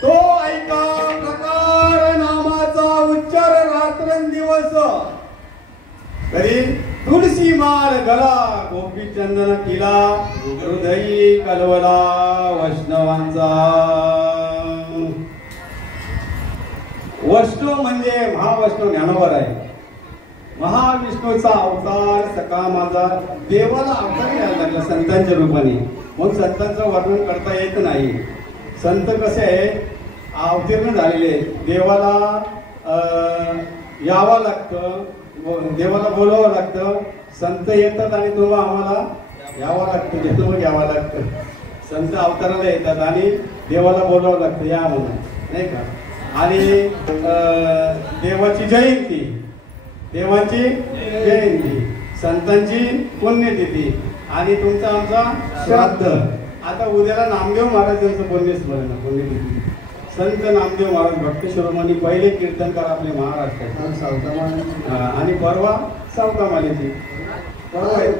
तो ऐका प्रकार नामाचा उच्चार रात्रंदिवस. तरी तुळशी माळ गला गोपी चंदन किला हृदयी कलवला वैष्णवांचा. वैष्णव म्हणजे महावैष्णव ज्ञानोबर आहे. महाविष्णूचा अवतार सका माझा. देवाला अवतार यायला लागला संतांच्या रूपाने. मग संतांचं वर्णन करता येत नाही. संत कसे आहे? अवतीर्ण झालेले. देवाला यावं लागतं. देवाला बोलावं लागतं. संत येतात आणि तुम्हाला आम्हाला यावं लागतं. जन्म घ्यावा लागतं. संत अवताराला येतात आणि देवाला बोलावं लागतं या म्हणून नाही का. आणि देवाची जयंती. देवाची जयंती. संतांची पुण्यतिथी. आणि तुमचा आमचा श्राद्ध. आता उद्याला नामदेव महाराजांचं पुण्यतिथी. संत नामदेव महाराज भक्त शिरोमणी पहिले कीर्तनकार आपले महाराष्ट्राचे. आणि परवा सावकामालीची. बरोबर आहे,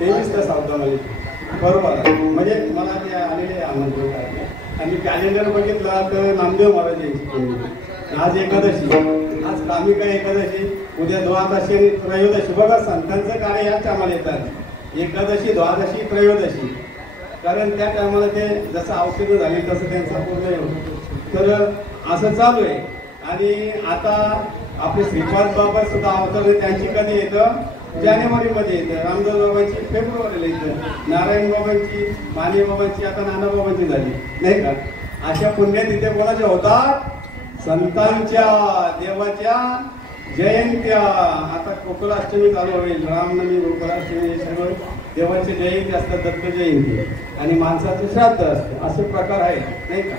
23 सावधामध्ये बरोबर आहे. म्हणजे मला ते आलेले आमंत्रण आहे आणि कॅलेंडर बघितलं तर नामदेव महाराज यांची आज एकादशी, आज कामिका एकादशी, उद्या द्वादशी आणि त्रयोदशी. बघा संतांचं कार्य याच टायमाला येतात, एकादशी, द्वादशी, त्रयोदशी. कारण त्या टायमाला ते जसं औषधं झाली तसं त्यांचा पूर्ण होतो. तर असं चालू आहे. आणि आता आपले श्रीपाद बाबा सुद्धा अवतरले, त्यांची कधी येतं? जानेवारीमध्ये येतं. रामदास बाबांची फेब्रुवारीला येतं. नारायण बाबांची, माने बाबांची, आता नाना बाबांची झाली नाही का. अशा पुण्यतिथ्या कोणाच्या होतात? संतांच्या, देवाच्या जयंत्या. आता गोकुलाष्टमी चालू होईल, रामनवमी, गोकुलाष्टमी, हे सगळं देवाची जयंती असतात, दत्त जयंती आणि माणसाचं श्राद्ध असतं. असे प्रकार आहेत नाही का.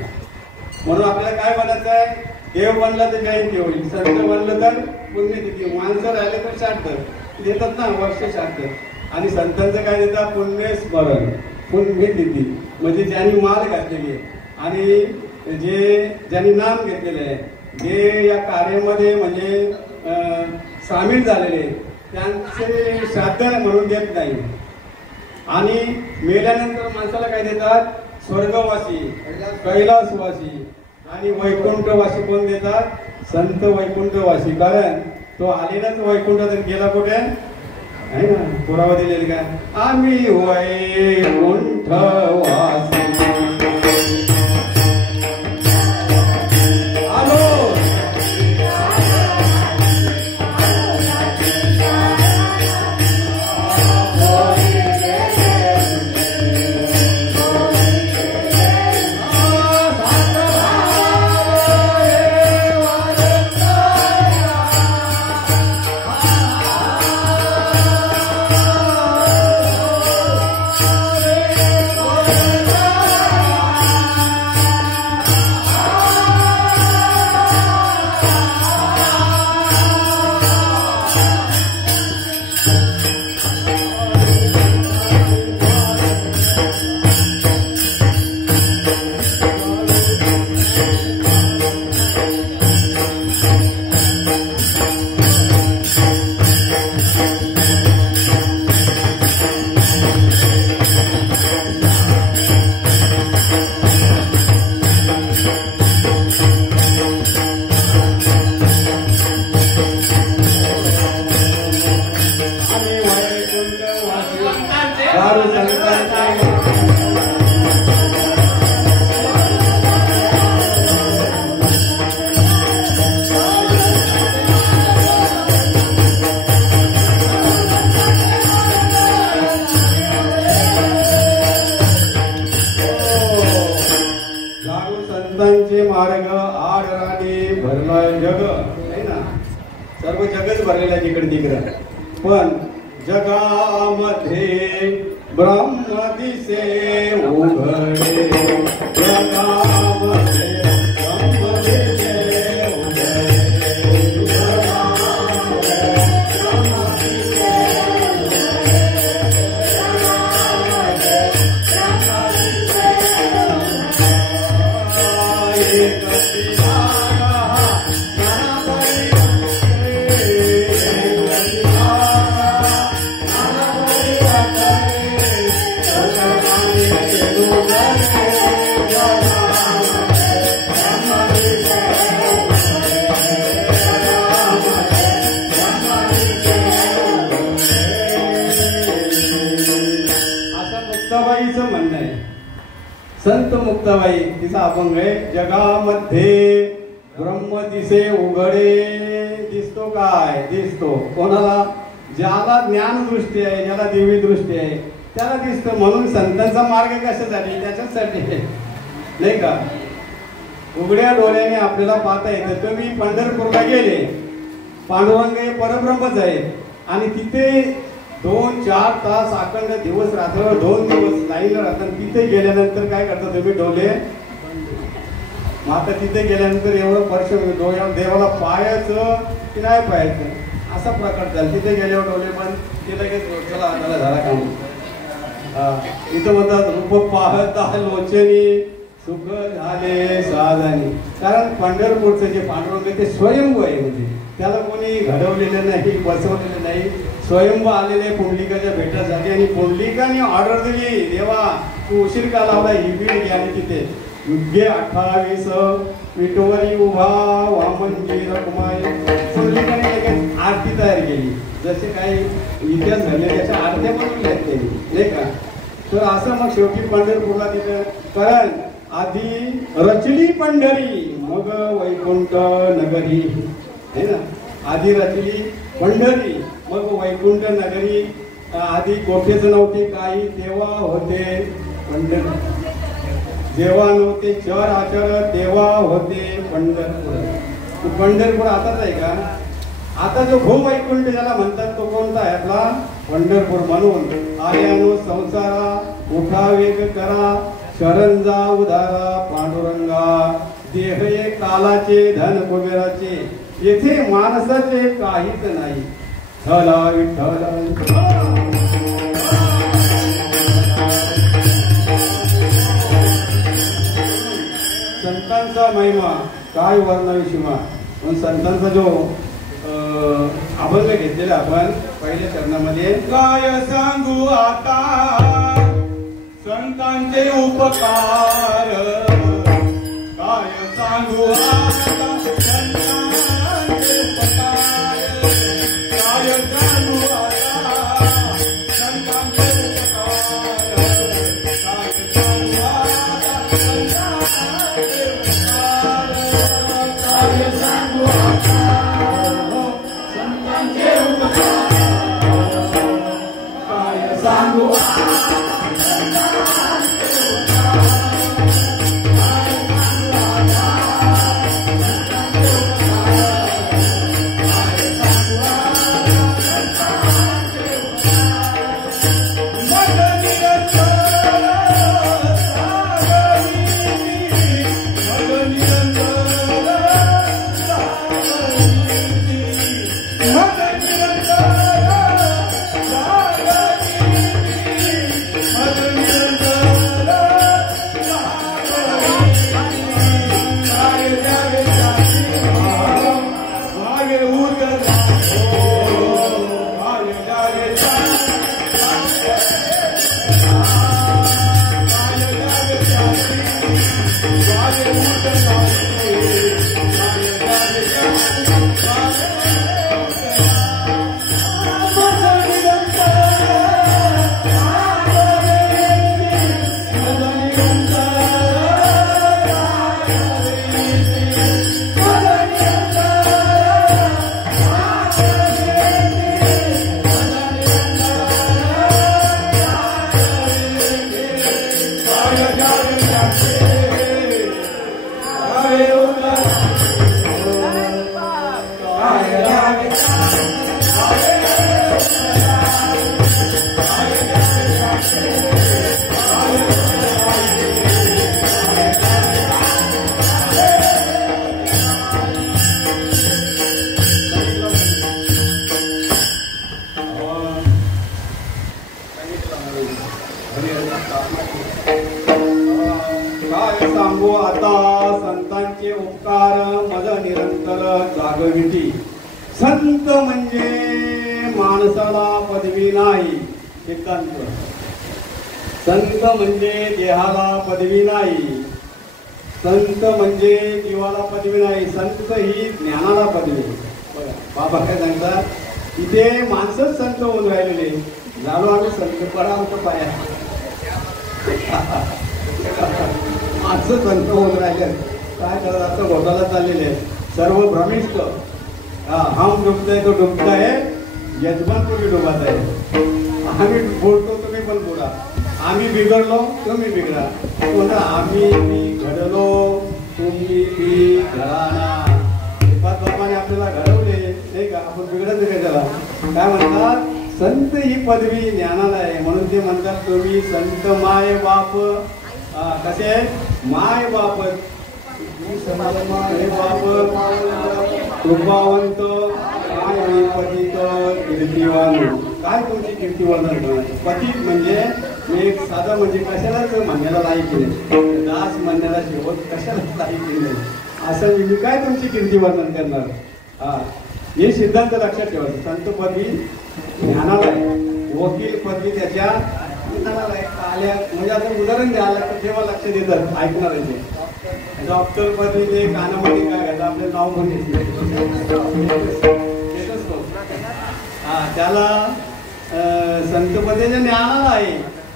म्हणून आपल्याला काय बनायचं आहे? देव बनला तर जयंती होईल, संत बनलं तर पुण्यतिथी, माणसं राहिले तर श्राद्ध देतात ना, वर्ष श्राद्ध. आणि संतांचं काय देतात? पुण्यस्मरण, पुण्यतिथी. म्हणजे ज्यांनी माल घातलेली आहे आणि ज्यांनी नाम घेतलेलं आहे, जे या कार्यामध्ये म्हणजे सामील झालेले त्यांचे श्राद्ध म्हणून देत नाही. आणि मेल्यानंतर माणसाला काय देतात? स्वर्गवासी, कैलासवासी आणि वैकुंठवासी. कोण देतात? संत वैकुंठवासी. कारण तो आलेलाच वैकुंठात गेला कुठे आहे ना, पुरावा दिलेली काय? आम्ही वैकुंठवासी. संतांचे मार्ग आडराने भरला जग नाही ना, सर्व जगच भरलेलं आहे जिकडे तिकडे. पण जगामध्ये ब्रह्म दिसे उघडे, जगामध्ये ब्रह्म दिसे उघडे. मुक्ताबाईचं म्हणणं आहे, संत मुक्ताबाई तिचा अभंग आहे. जगामध्ये ब्रह्म दिसे उघडे. दिसतो काय? दिसतो कोणाला? ज्याला ज्ञान दृष्टी आहे, ज्याला देवी दृष्टी आहे त्याला दिसतं. म्हणून संतांचा मार्ग कशासाठी? त्याच्यासाठी नाही का. उघड्या डोळ्याने आपल्याला पाहता येतं. तुम्ही पंढरपूरला गेले, पांडुरंग हे परब्रह्मच आहे आणि तिथे 2-4 तास अखंड दिवस रात्र 2 दिवस लाईनला राहतात. तिथे गेल्यानंतर काय करता तुम्ही? डोले. मग आता तिथे गेल्यानंतर एवढं वर्ष देवाला पाहायचं की नाही पाहायचं असा प्रकार झाला. तिथे गेल्यावर डोले पण ते लगेच चला हाताला झाला काम. इथं म्हणतात रूप पाहता लोचनी सुख झाले साधनी. कारण पंढरपूरचं जे पांडुरंग ते स्वयंभू आहे. म्हणजे त्याला कोणी घडवलेलं नाही, बसवलेलं नाही. स्वयंभू आलेले पुंडलिकाच्या भेटासाठी आणि पुंडलिकाने ऑर्डर दिली, देवा तू उशीर का लावला, ही बीड घ्या आणि तिथे युद्धे 28 विटोवरी उभा वामनजी रखुमाई. पुंडलिकाने लगेच आरती तयार केली. जसे काही इतिहास झाले त्याच्या आरत्या बनवल्या त्यांनी, नाही का. तर असं मग शेवटी पंढरपूरला तिथं, कारण आधी रचली पंढरी मग वैकुंठ नगरी, है ना. आधी रचली पंढरी मग वैकुंठ नगरी. आधी कोठेच नव्हते काही, तेव्हा होते पंढर. जेव्हा नव्हते चर आचर तेव्हा होते पंढरपूर. पंढरपूर आताच आहे का? आता जो भूवैकुंठ ज्याला म्हणतात तो कोणता आहे आपला? पंढरपूर. म्हणून आर्यानो संसारा उठा वेग करा, शरण जा उधारा पांडुरंगा. देह एक कालाचे धन कुबेराचे, येथे माणसाचे काहीच नाही. चला विठ्ठल. संतांचा महिमा काय वर्णावी सीमा. पण संतांचा जो अभंग घेतलेला आपण पहिल्या चरणामध्ये, काय सांगू आता संतांचे उपकार, काय सांगू आता संतांचे उपकार, काय सांगू आता संतांचे उपकार, काय सांगू आता संतांचे उपकार, काय सांगू आता संतांचे उपकार, काय सांगू काय सांगू आता संतांचे उपकार, मज निरंतर जागविती. संत म्हणजे माणसाला पदवी नाही, सिद्धांत. संत म्हणजे देहाला पदवी नाही, संत म्हणजे जीवाला पदवी नाही, संत ही ज्ञानाला पदवी. बघा बाबा काय सांगतात, इथे माणसंच संत होऊन राहिलेले. झालो आम्ही संत, पडा आमचं पाया. माणसं संत होऊन राहिले. काय करत आता घोटाला चाललेले सर्व भ्रमिष्ट. हम डुबताय तो डुबताय, यजमान तुम्ही डुबत आहे. आम्ही बोलतो तुम्ही पण बोला, आम्ही बिघडलो तुम्ही बिघडा. कोणता आम्ही मी घडलो तुम्ही मी घराना. बाबाने आपल्याला घडवले नाही का, आपण बिघडत नाही त्याला. काय म्हणतात, संत ही पदवी ज्ञानाला आहे. म्हणून ते म्हणतात तुम्ही संत माय बाप. कसे माय बाप, माय बाप कृपावंत काय पतित कीर्तिवान. काय तुमची कीर्तिवर्धन. पतित म्हणजे एक साधा म्हणजे कशालाच म्हणण्याला लायक नाही, दास म्हणण्याला शेवट कशालाच लायक नाही. असं मी काय तुमची कीर्तिवर्धन करणार. हे सिद्धांत लक्षात ठेवायचं. संत पदवी ज्ञानाला आहे, वकील पदवी त्याच्या ज्ञानाला आहे. आल्या म्हणजे आता उदाहरण द्यायला लागतं तेव्हा लक्ष देतात ऐकणार आहे ते. डॉक्टर पदवी ते कानामध्ये काय घालतात आपलं नाव पण त्याला संत पदवीच्या ज्ञानाला आहे.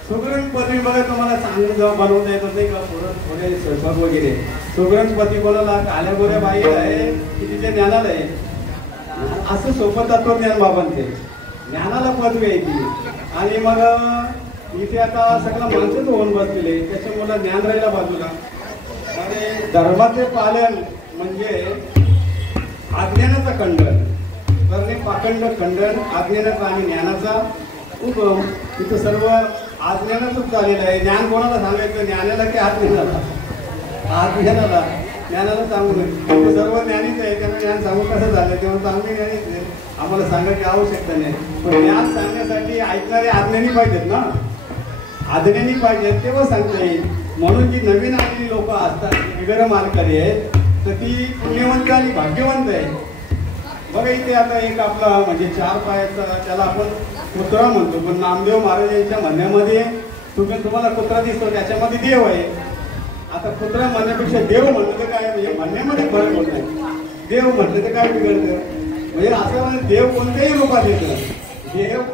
सुग्रण पदवी बघा तुम्हाला चांगलं जेव्हा बनवता येत नाही का थोडे स्वयंपाक वगैरे. सुग्रण पदवी कोणाला काल्या गोऱ्या बाई आहे की तिथे ज्ञानाला आहे. असं सोपं तत्वज्ञान बाबांचे ज्ञानाला पदवी आहे ती. आणि मग इथे आता सगळं माणसंच होऊन बसलेले त्याच्यामुळे ज्ञान राहिला बाजूला. आणि धर्माचे पालन म्हणजे अज्ञानाचं खंडन करणे, पाखंड खंडन, अज्ञानाचा आणि ज्ञानाचा उगम. तिथं सर्व अज्ञानातच झालेलं आहे. ज्ञान कोणाला सांगायचं, ज्ञानाला की अज्ञानाला? अज्ञानाला. ज्ञानाला सांगू नये. सर्व ज्ञानीच आहे, त्यांना ज्ञान सांगू कसं झालं तेव्हा चांगले ज्ञानीच आहे, आम्हाला सांगायची आवश्यकता नाही. पण ज्ञान सांगण्यासाठी ऐकणारे अज्ञानी पाहिजेत ना, अज्ञानी पाहिजेत तेव्हा सांगता येईल. म्हणून जी नवीन आलेली लोक असतात बिगर मालकरी आहेत तर ती पुण्यवंत आणि भाग्यवंत आहे. बघा इथे आता एक आपला म्हणजे 4 पायाचा त्याला आपण कुत्रा म्हणतो, पण नामदेव महाराजांच्या म्हणण्यामध्ये तुम्हाला कुत्रा दिसतो त्याच्यामध्ये देव आहे. आता कुत्रा म्हणण्यापेक्षा देव म्हणलं तर काय म्हणजे म्हणण्यामध्ये फरक होत नाही. देव म्हटलं तर काय बिघडतं म्हणजे असं म्हणजे देव कोणत्याही रूपात येतं.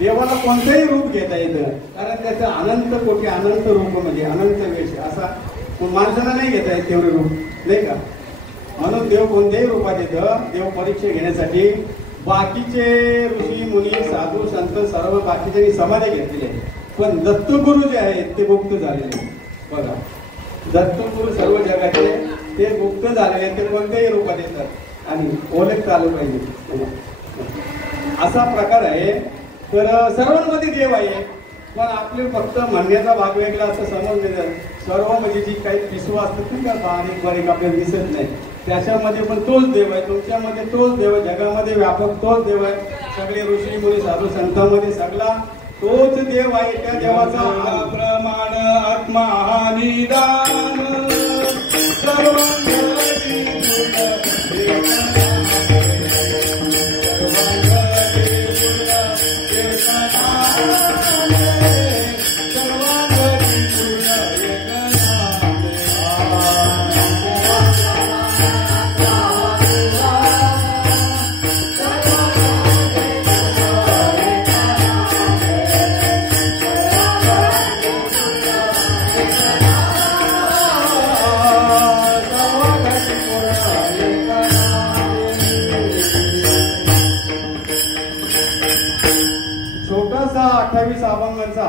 देवाला कोणतंही रूप घेता येतं कारण त्याचं अनंत कोटी अनंत रूप म्हणजे अनंत वेश असा माणसाला नाही घेता येत तेवढे रूप नाही का. म्हणून देव कोणत्याही रूपात येतं. देव परीक्षा घेण्यासाठी बाकीचे ऋषी मुनी साधू संत सर्व बाकीच्यांनी समाधी घेतलेले आहेत. पण दत्तगुरु जे आहेत ते गुप्त झालेले. बघा दत्तगुरु सर्व जगाचे ते गुप्त झालेले आहेत. ते कोणत्याही रूपात येतात आणि ओळख चालू पाहिजे असा प्रकार आहे. तर सर्वांमध्ये देव आहे पण आपले फक्त म्हणण्याचा भाग वेगळा असं समजलं. सर्व म्हणजे जी काही पिसू असतात नाही का बारीक बारीक आपल्याला दिसत नाही त्याच्यामध्ये पण तोच देव आहे. तुमच्यामध्ये तोच देव आहे. जगामध्ये व्यापक तोच देव आहे. सगळे ऋषी मुनी साधू संतांमध्ये सगळा तोच देव आहे. त्या देवाचा प्रमाण आत्मा हा निदान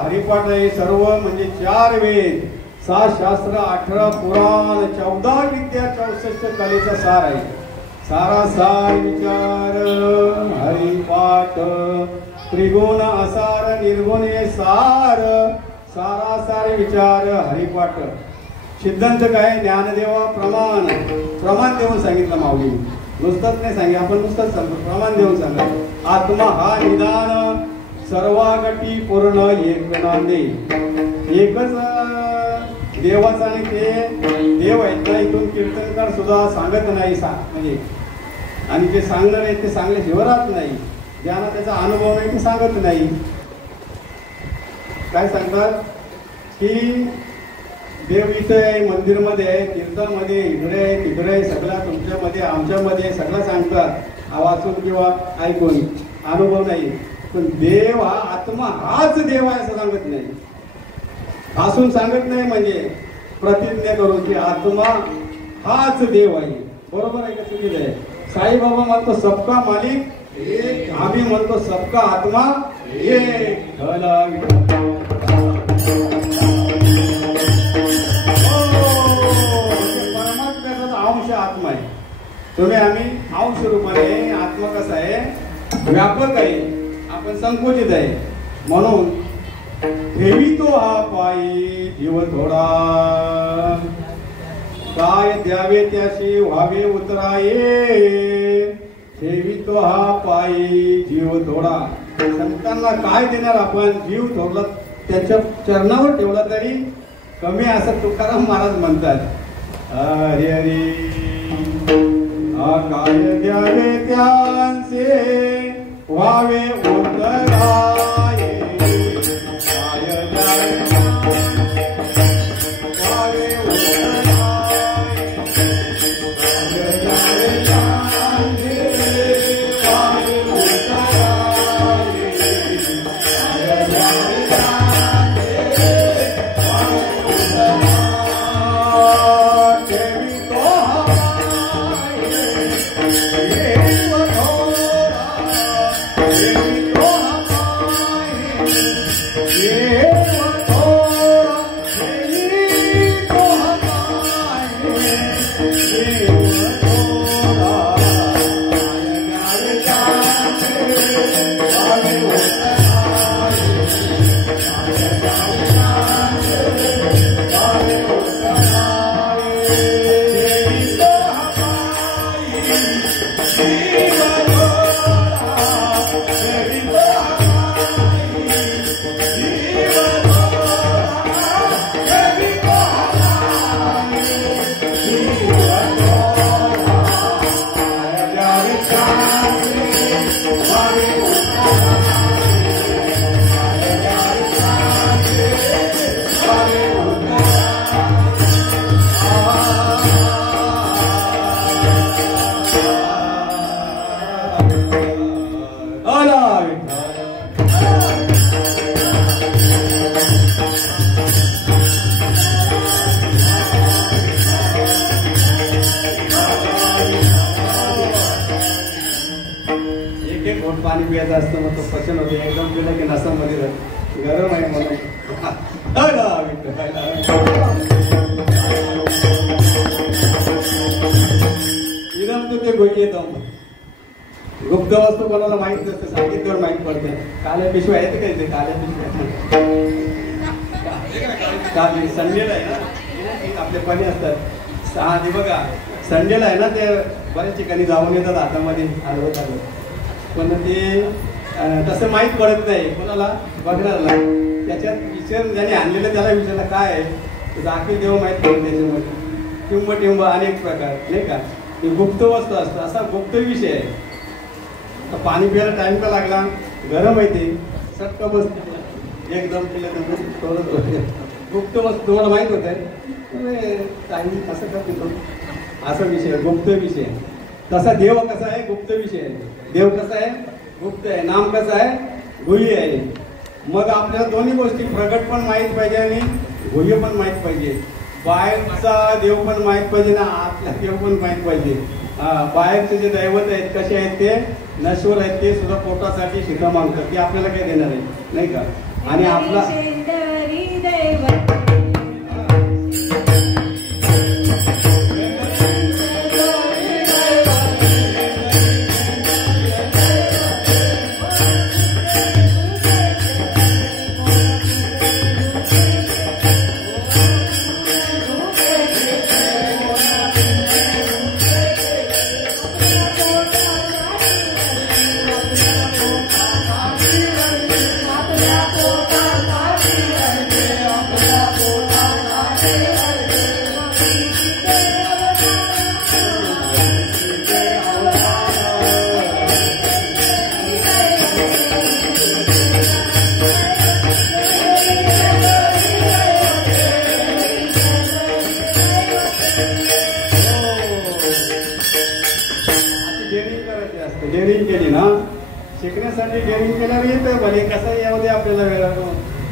हरिपाठ आहे. सर्व म्हणजे 4 वेद 7 शास्त्र 18 पुराण 14 विद्या 64 कलेचा सार आहे. सारा सार विचार हरिपाठ त्रिगुण असार निर्गुणे सार सारा सार विचार हरिपाठ. सिद्धांत काय ज्ञानदेवा प्रमाण प्रमाण देऊन सांगितलं माऊली. नुसतंच नाही सांगितलं आपण नुसतंच सांगतो प्रमाण देऊन सांगा. आत्मा हा निदान सर्वागटी पूर्ण एक नांदे. एकच देवाचा आणि ते देव आहेत ना इथून कीर्तनकार सुद्धा सांगत नाही म्हणजे आणि जे सांगणार आहेत ते सांगल्याशिवाय राहत नाही. ज्यांना त्याचा अनुभव नाही ते सांगत नाही. काय सांगतात की देव इथं आहे मंदिरमध्ये आहे कीर्तनामध्ये इकडे आहे तिकडे आहे सगळा तुमच्यामध्ये आमच्यामध्ये सगळं सांगतात वाचून किंवा ऐकून अनुभव नाही. पण देव हा आत्मा हाच देव आहे असं सांगत नाही. असून सांगत नाही म्हणजे प्रतिज्ञा करून की आत्मा हाच देव आहे. बरोबर आहे का चुकीचं आहे? साईबाबा म्हणतो सबका मालिक एक, आम्ही म्हणतो सबका आत्मा एक. परमात्म्याचा अंश आत्मा आहे. तुम्ही आम्ही अंश रूपाने आत्मा कसा आहे व्यापक आहे आपण संकुचित आहे. म्हणून ठेवितो हा पायी जीव थोडा काय द्यावे त्याशी व्हावे उतराये. ठेवितो हा पायी जीव थोडा. संतांना काय देणार आपण? जीव थोडला त्याच्या चरणावर ठेवला तरी कमी असं तुकाराम महाराज म्हणतात. हरी हरी काय द्यावे त्यांचे व्हावे उतराये काय द्यावे व्हावे उतराये काय द्यावे त्यांचे व्हावे उतराये काय द्यावे त्यांचे पाणी पियाचं असतं मग तो पचन होते एकदम पिलं की नसामध्ये गरम आहे म्हणून ते गोष्टी येतो गुप्त वस्तू कोणाला माहित नसते सांगितल्यावर माहित पडते काल्या पिशव्या आहेत काय ते काल्या पिशव्या संडेला आहे ना आपले पाणी असतात सहा बघा संडेला आहे ना ते बऱ्याच ठिकाणी जाऊन येतात हातामध्ये हलवत पण ते तसं माहीत पडत नाही कोणाला बघणारला त्याच्यात विचार ज्याने आणलेलं त्याला विचारलं काय आहे दाखल देव माहीत पडत त्याच्यामध्ये टिंब टिंब अनेक प्रकार नाही का हे गुप्त वस्तू असतं असा गुप्त विषय आहे पाणी प्यायला टाइम का लागला गरम आहे ते सटका बसते एकदम पिलं गुप्त वस्तू तुम्हाला माहीत होत आहे टाइम असं का पितो असा विषय गुप्त विषय तसा देव कसा आहे गुप्त विषय आहे देव कसा आहे गुप्त आहे नाम कसं आहे गुह्य आहे मग आपल्याला दोन्ही गोष्टी प्रगट पण माहीत पाहिजे आणि गुह्य पण माहीत पाहिजे बाहेरचा देव पण माहीत पाहिजे ना आतला देव पण माहीत पाहिजे बाहेरचे जे दैवत आहेत कसे आहेत ते नश्वर आहेत ते सुद्धा पोटासाठी शिका मागतात ते आपल्याला काय देणार आहे नाही का आणि आपला डेअरिंग केली ना शिकण्यासाठी डेअरिंग केल्यावर येतं भले कसं यामध्ये आपल्याला वेळ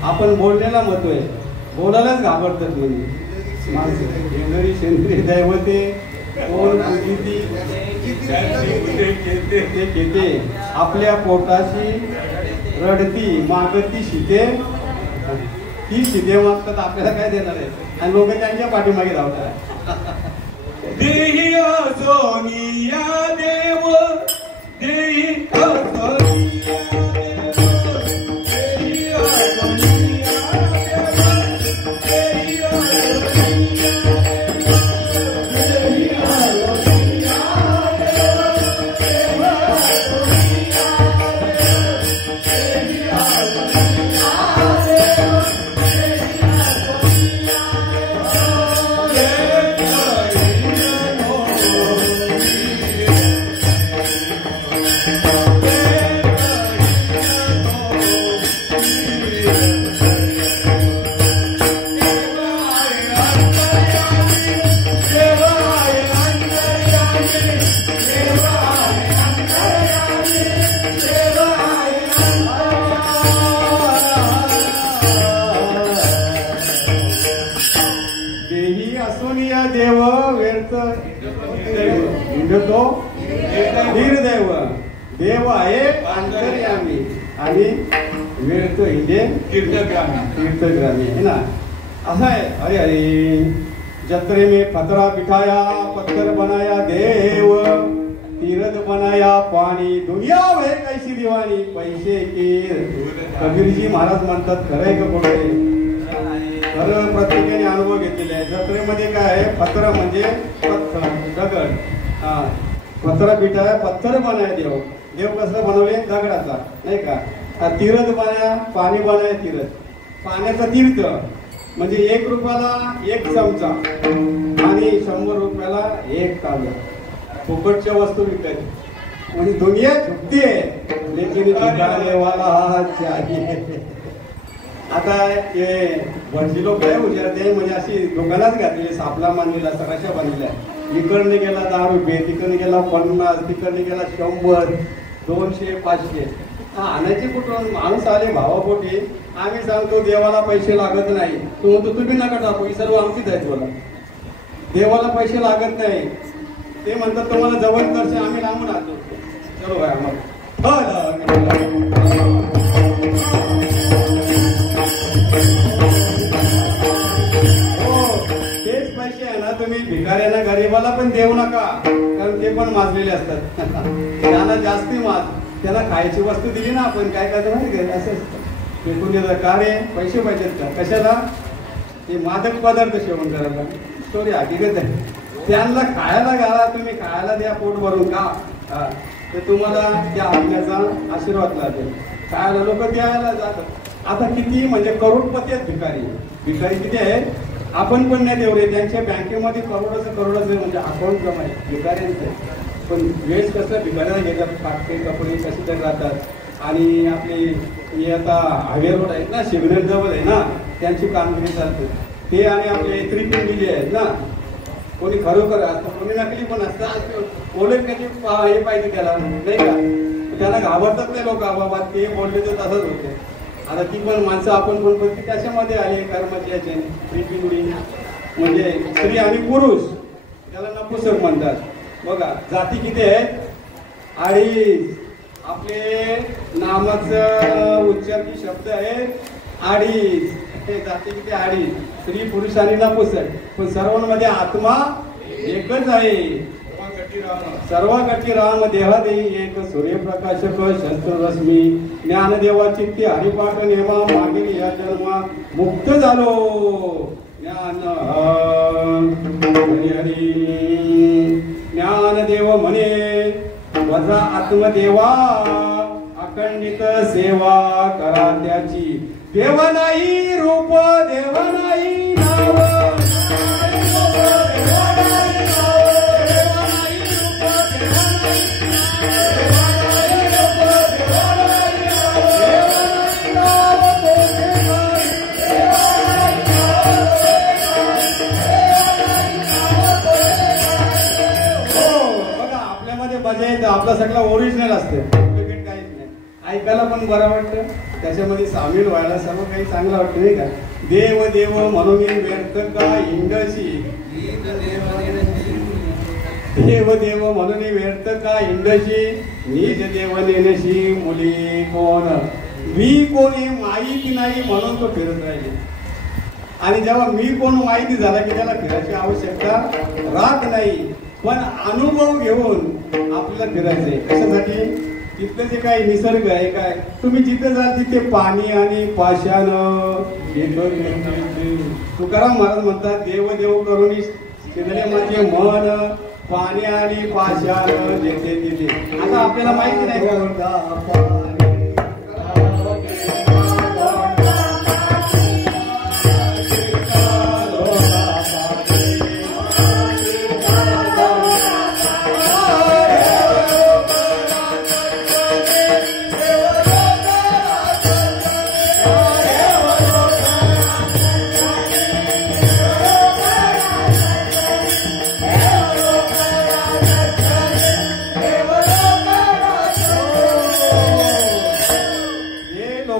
आपण बोलण्याला महत्व आहे बोलायलाच घाबरतात म्हणजे माणसं शेंदरी शेंद्री दैवते कोण ते घेते आपल्या पोटाशी रडती मागती शिते ती शिते मागतात आपल्याला काय देणार आहे आणि लोक त्यांच्या पाठीमागे धावतात देही सोनिया देव देही फिरतो धीरदैव, देव आहे अंतर्यामी आणि वेळतो हिंदे तीर्थग्रामी है ना. असं आहे. अरे अरे जत्रे में पतरा बिठाया, पत्थर बनाया देव, तीरथ बनाया पाणी, दुनिया है कैसी दिवाणी, पैसे की. कबीरजी महाराज म्हणतात खरंय का खोटं? खरं प्रत्येकाने अनुभव घेतलेला आहे. जत्रेमध्ये काय आहे, पत्र म्हणजे पत्थर दगड, पत्रा बिठाया पत्थर बनाया देव. देव कसं बनवले? दगडाचा नाही का. तीर्थ बनाया, पाणी बनाया तीर्थ, पाण्याचं तीर्थ म्हणजे 1 रुपयाला 1 चमचा आणि 100 रुपयाला 1 तांब्या. फुकटच्या वस्तू विकत म्हणजे दुनिया झुकती आहे लेकिन दिखाने वाला चाहिए. आता हे भटजी लोक काय हुशार म्हणजे अशी दुकानात घातलेली सापला मानलेला सगळ्याच्या बांधलेल्या. इकडने गेला 10 रुपये, तिकडने गेला 50, तिकडने गेला 100, 200, 500. आणायचे कुठून? माणूस आले भावापोटी. आम्ही सांगतो देवाला पैसे लागत नाही. तो म्हणतो तुम्ही नका टाकू, ही सर्व आमचीच आहे. तुला देवाला पैसे लागत नाही. ते म्हणतात तुम्हाला जवळ करશે, आम्ही लांबून आणतो. चलो भाई आम्हाला तेच पैसे आहे ना तुम्ही भिकाऱ्यांना गरीबाला पण देऊ नका, कारण ते पण माजलेले असतात. त्यांना जास्ती माज. त्याला खायची वस्तू दिली ना आपण, काय करतो माहिती का? असं फेकून देतात. का रे? पैसे पाहिजेत का? कशाला? ते मादक पदार्थ सेवन करायला. स्टोरी हकीकत आहे. त्यांना खायला घाला, तुम्ही खायला द्या पोट भरून का, तर तुम्हाला त्या आज्ञाचा आशीर्वाद लागेल. खायला लोक द्यायला जातात. आता किती म्हणजे करोडपती आहेत भिकारी. भिकारी किती आहेत? आपण पण नाही तेवढे. त्यांच्या बँकेमध्ये करोडाचं म्हणजे अकाउंट जमा आहे भिकाऱ्यांचं. पण वेळेस कसं भिकाऱ्याला घेतात, फाटके कपडे कसे तर राहतात. आणि आपले आता हायवे रोड आहेत ना, सिग्नल जवळ आहे ना, त्यांची कामगिरी चालते. ते आणि आपले त्रिपिंडी आहेत ना, कोणी खरोखर असतं, कोणी नकली पण असतं. ओळख कधी हे पाहिजे त्याला नाही का. त्याला घाबरतात नाही लोक. बाबा ते बोलले तर तसंच होते. आता ती पण माणसं आपण पण प्रत्येक त्याच्यामध्ये आली कर्माची याचे त्रिपिंडी म्हणजे स्त्री आणि पुरुष, त्याला नपुसक म्हणतात. बघा जाती किती आहेत? आणि आपले नामाचं उच्चार की शब्द आहेत 2.5. ते जाती किती? 2.5. स्त्री पुरुष आणि नपुसक. पण सर्वांमध्ये आत्मा एकच आहे. सर्वाकटी राम देहा देई एक, सूर्यप्रकाशक शस्त्र रश्मी, ज्ञानदेवा चित्ती हरिपाठ नेमा, मागील या जन्मा मुक्त झालो. ज्ञान हरी ज्ञानदेव म्हणे वजा आत्मदेवा, अखंडित सेवा करा त्याची. देव नाही रूप, देव नाही नाव, आपला सगळा ओरिजिनल असते, डुप्लिकेट काहीच नाही. ऐकायला पण बरं वाटतं, त्याच्यामध्ये सामील व्हायला सर्व काही चांगलं वाटतं नाही का. देव देव म्हणून व्यर्थ का इंडशी, देव देव म्हणून व्यर्थ का इंडशी, निज देव नेनशी मुली कोण. मी कोण हे माहिती नाही म्हणून तो फिरत राहिले. आणि जेव्हा मी कोण माहिती झाला की त्याला फिरायची आवश्यकता राहत नाही. पण अनुभव घेऊन आपल्याला फिरायचंय. कशासाठी? तिथलं जे काही निसर्ग आहे काय, तुम्ही जिथे जाल तिथे पाणी आणि पाषाण. तुकाराम महाराज म्हणतात देव देव करून शिरले माझे मन, पाणी आणि पाषाण जेथे तिथे. आता आपल्याला माहिती नाही का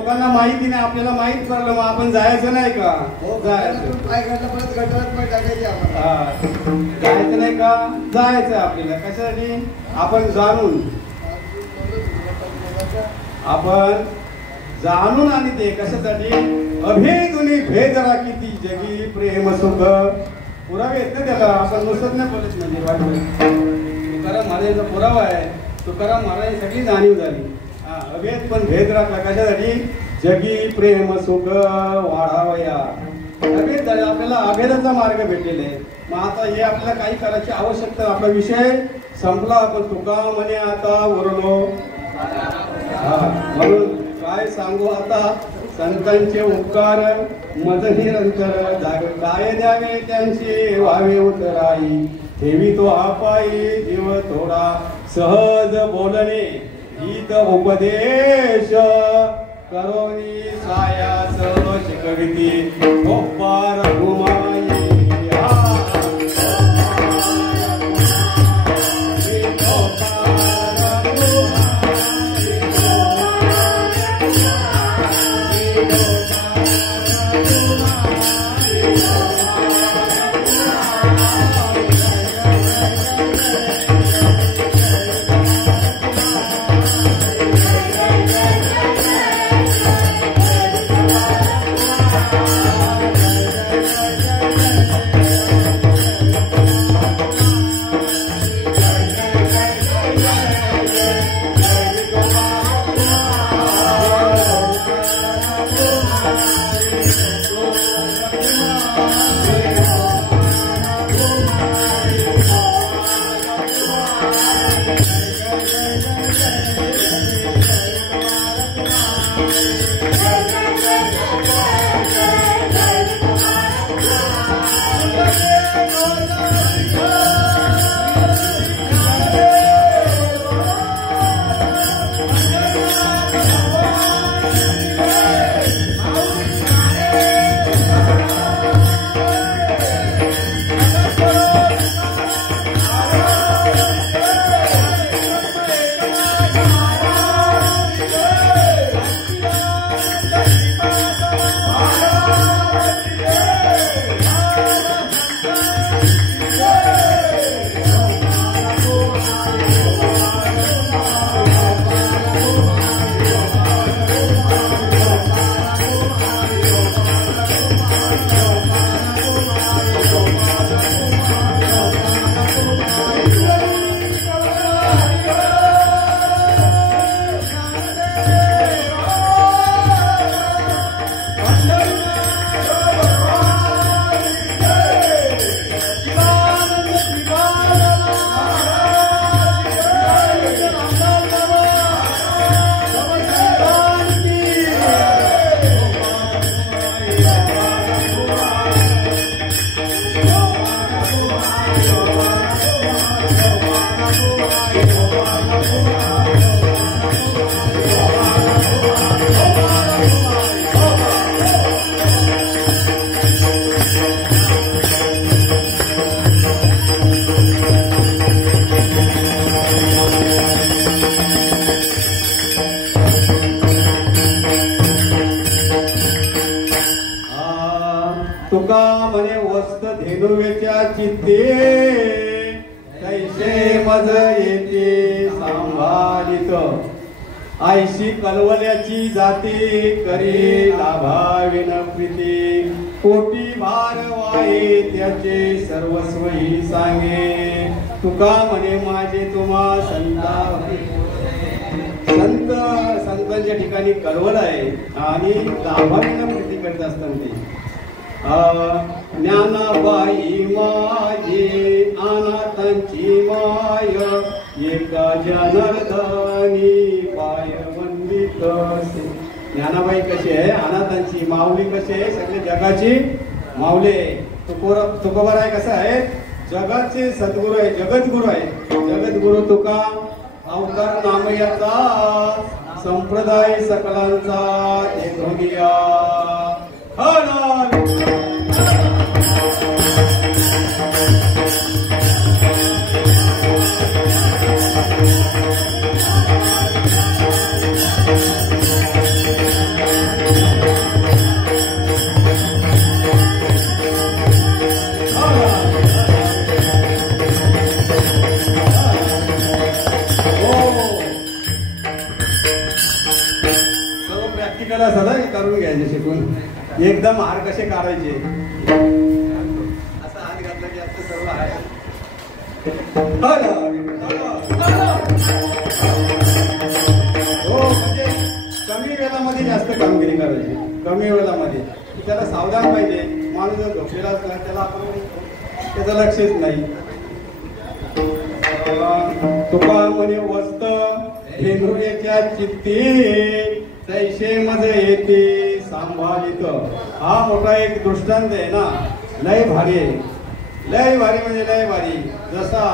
लोकांना माहिती नाही, आपल्याला माहित पडलं मग आपण जायचं नाही का? हो, जायचं. काय करता परत गटारात पण टाकायची आम्हाला. हा. जायचं नाही का? जायचं आपल्याला. कशासाठी? आपण जाणून आणि ते कशासाठी? अभेदुनी भेद राखीती जगी प्रेम सुख. पुरावे आहेत ना त्याला, आपण नुसत नाही बोलत. म्हणजे तुकाराम महाराजांचा पुरावा आहे. तुकाराम महाराजांची सगळी जाणीव झाली. अभेद पण भेद राखला. कशासाठी? जगी प्रेम सुख वाढावया. अभेद झाले, आपल्याला अभेदाचा मार्ग भेटलेला आहे. मग आता हे आपल्याला काही करायची आवश्यकता. आपला विषय संपला. आपण तुका म्हणे आता उरलो. म्हणून काय सांगू आता? संतांचे उपकार मज निरंतर काय द्यावे त्यांचे व्हावे उतराई. ठेवी तो आपाई जीव थोडा सहज बोलणे गीत उपदेश करोनी सायास शिकविती गोपार घुमाई. तुका म्हणे वस्त धेनुवेच्या चित्ते तैसे मज येते सांभाळित. आयशी कलवल्याची जाते करी लाभाविन प्रीती. कोटी भार वाये त्याचे सर्वस्वही सांगे. तुका म्हणे माझे तुम्हा संतांच्या ठिकाणी कलवल आहे आणि लाभाविन प्रीती करत असतात ते. ज्ञानाबाई माझी अनाथांची माय एका जनार्दनी पाय वंदित. ज्ञानाबाई कशी आहे? अनाथांची माऊली कशी आहे? सगळे जगाची माऊली आहे. तुकोबार आहे कसा आहे? जगाचे सद्गुरू आहे, जगद्गुरू आहे. जगद्गुरू तुका अवतार नामयाचा संप्रदाय सकलांचा ते ध्वनिया. प्रॅक्टिकल सदा करून घ्यायचे शिकून एकदम हार कसे काढायचे असं हात घातलं की असं सर्व आहे. हो म्हणजे कमी वेळामध्ये जास्त कामगिरी करायची. कमी वेळामध्ये त्याला सावधान पाहिजे. माणूस जर झोपलेला असला त्याला आपण त्याचं लक्षच नाही. तुका म्हणे वस्त हेनुरेच्या चित्ती तैशे मध्ये येते सांभाळित. हा मोठा एक दृष्टांत आहे ना. लय भारी आहे. लय भारी म्हणजे लय भारी. जसा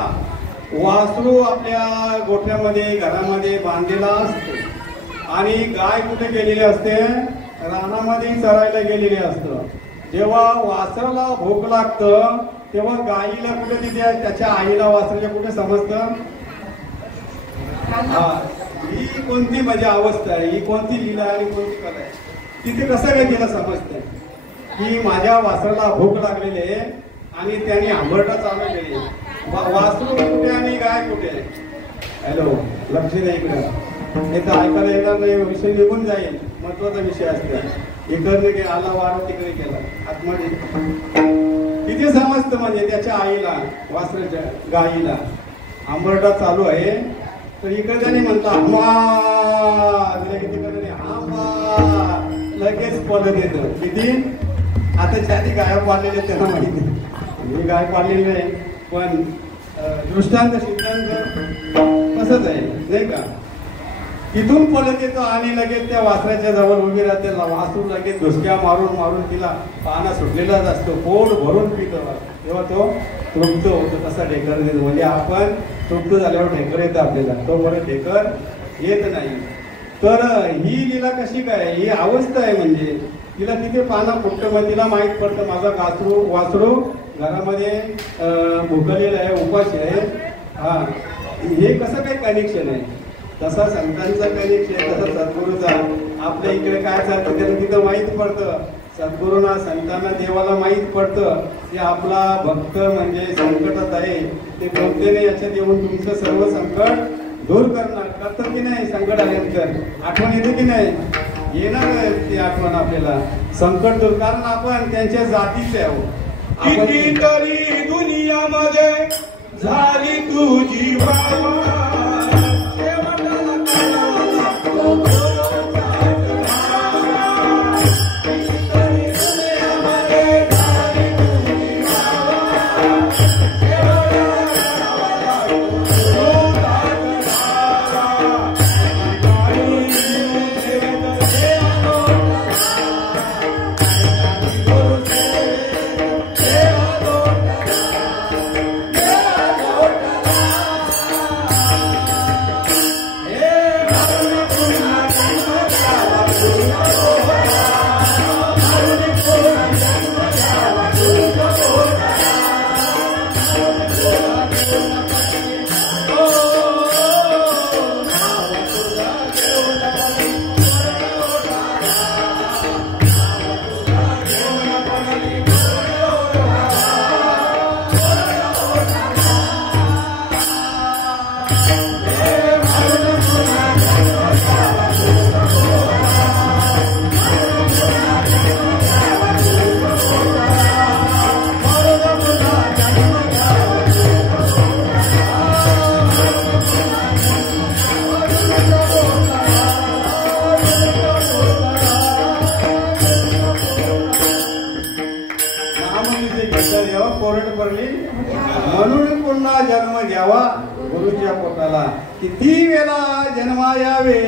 वासरू आपल्या गोठ्यामध्ये घरामध्ये बांधलेला असतो आणि गाय कुठे गेलेली असते रानामध्ये चरायला गेलेली असतं. जेव्हा वासराला भूक लागतं तेव्हा गाईला कुठे तिथे त्याच्या आईला वासराच्या कुठे समजतं. हा ही कोणती माझी अवस्था आहे ही कोणती लीला आणि कोणती कला आहे. तिथे कसं काय तिला समजतं की माझ्या वासराला भूक लागलेली आहे आणि त्याने आंबरटा चालवलेली आहे. वासरू कुठे आणि गाय कुठे. हॅलो लक्ष द्या इकडे. हे तर ऐकायला येणार नाही. विषय निघून जाईल. महत्वाचा विषय असतो. इकडे आला वारा तिकडे गेला आतमध्ये तिथे समजतं म्हणजे त्याच्या आईला वासराच्या गाईला आंबरटा चालू आहे तर इकडे त्याने म्हणता तिकडे आंबा लगेच पडत येतं. किती आता ज्याने गाया पाळलेले त्यांना माहिती. मी गाय पाळलेली नाही पण दृष्टांत सिद्धांत तसंच आहे नाही का. इथून पळत येतो आणि लगेच त्या वासराच्या जवळ उभी राहते. वासरू लगेच धुसक्या मारून मारून तिला पाना सुटलेलाच असतो. पोट भरून पितो तेव्हा तो तृप्त होतो. कसा ढेकर देतो म्हणजे आपण तृप्त झाल्यावर ढेकर येतं आपल्याला. तो बरं ढेकर येत नाही. तर ही लीला कशी काय ही अवस्था आहे. म्हणजे तिला तिथे पाना फुटतं मग तिला माहीत पडतं माझा वासरू घरामध्ये भुकलेला आहे उपाशी आहे. हा हे कसं काय कनेक्शन आहे. तसा संतांचा कनेक्शन तसा सद्गुरूचा. आपल्या इकडे काय चालतं त्याला तिथं माहीत पडतं. सद्गुरूंना संतांना देवाला माहीत पडतं की आपला भक्त म्हणजे संकटात आहे. ते भक्तीने याच्यात येऊन तुमचं सर्व संकट दूर करतात की नाही. संकट आल्यानंतर आठवण येते की नाही. येणार ती आठवण आपल्याला संकट दूर. कारण आपण त्यांच्या जातीचे आहोत. कितीतरी दुनियामध्ये झाली तुझी बाबा. म्हणून पुन्हा जन्म घ्यावा गुरुच्या पोटाला. किती वेळा जन्मा यावे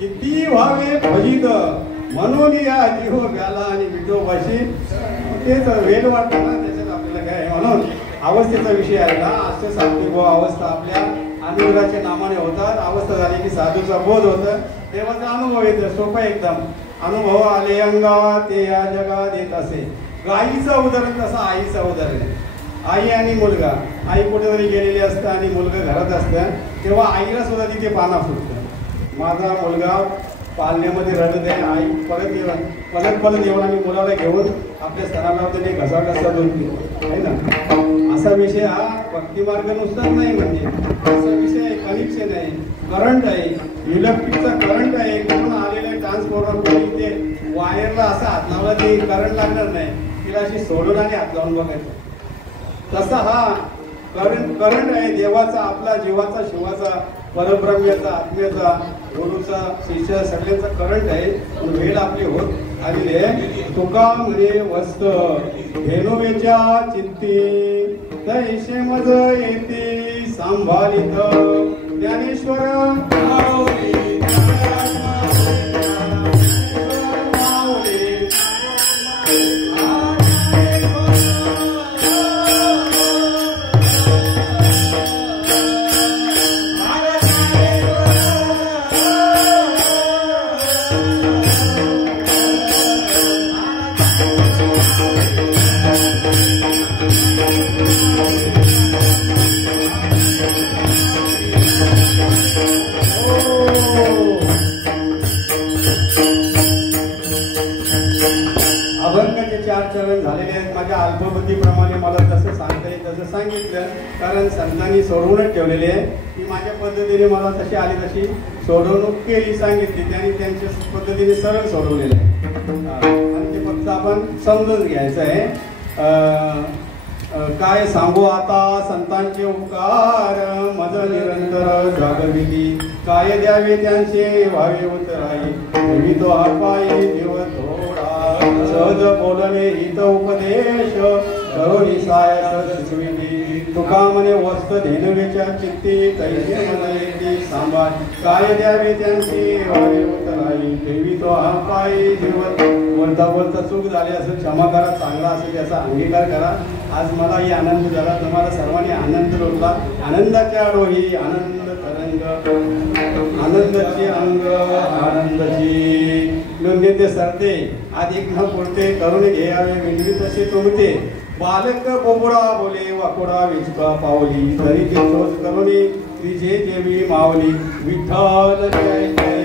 किती व्हावे फलित म्हणून या जीव व्याला आणि विठोबाशी. तेच वेळ वाटतं ना त्याच्यात आपल्याला काय. म्हणून अवस्थेचा विषय आहे ना. असं सांगते गो अवस्था आपल्या अनुग्रहाच्या नामाने होतात. अवस्था झाली की साधूचा बोध होतं. देवाचा अनुभव येतो. सोपा एकदम. अनुभव आले अंगात ते या जगात येत असे. गाईचं उदाहरण तसं आईचं उदाहरण आहे. आई आणि मुलगा. आई कुठेतरी गेलेली असतं आणि मुलगा घरात असतं तेव्हा आईला सुद्धा तिथे पाना फुटतं. माझा मुलगा पालण्यामध्ये रडत आहे. आई परत येऊन आणि मुलाला घेऊन आपल्या स्तनाला त्याने घसा दूर पितो आहे ना. असा विषय हा भक्ती मार्ग नुसताच नाही. म्हणजे असा विषय कनेक्शन आहे. करंट आहे. इलेक्ट्रिकचा करंट आहे. कुठून आलेला ट्रान्सफॉर्मर सॉकेटला असा हात लावला की करंट लागणार नाही, तिला अशी सोडून आणि हात लावून बघायचं. तसा हा करंट आहे देवाचा, आपला जीवाचा, शिवाचा, परब्रह्म्याचा, आत्म्याचा, गुरुचा, शिष्य सगळ्यांचा करंट आहे. वेळ आपली होत आलेली आहे. तुका म्हणे वस्त धेनुवेच्या चित्ती तैसे मज येते सांभालित ज्ञानेश्वर माऊली अभंगाचे 4 चरण झालेले आहेत. माझ्या अल्पबुद्धीप्रमाणे मला जसं सांगता येईल तसं सांगितलं, कारण संतांनी सोडवूनच ठेवलेले आहे. की माझ्या पद्धतीने मला तशी आली तशी सोडवणूक केली, सांगितली, त्यांनी त्यांच्या पद्धतीने सरळ सोडवलेलं आहे. आणि ते फक्त आपण समजून घ्यायचं आहे. काय सांगू आता संतांचे उपकार, मज निरंतर जागविती काय द्यावे त्यांचे व्हावे उतराई मी तो पायी देव थोडा सहज बोलणे हित उपदेश करोनी साय सदस्विनी तुका म्हणे वस्त धेनवेच्या चित्ती तैसे मन येती सांभाळ काय द्यावे त्यांचे व्हावे उतराई देवी तो पायी देव. बोलता बोलता चूक झाली असेल क्षमा करा, चांगला असेल याचा अंगीकार करा. आज मलाही आनंद झाला, तुम्हाला सर्वांनी आनंद लुटला. आनंदाच्या डोही आनंद तरंग, आनंदाची अंग आनंदाची नोंदे ते सरते अधिक न पुरते करून घ्यावे विंडली तसे तुमते बालक बोबडा बोले वाकोडा विचका पावली तरी ते सोच करुणी तुझे देवी मावली विठ्ठल जय जय.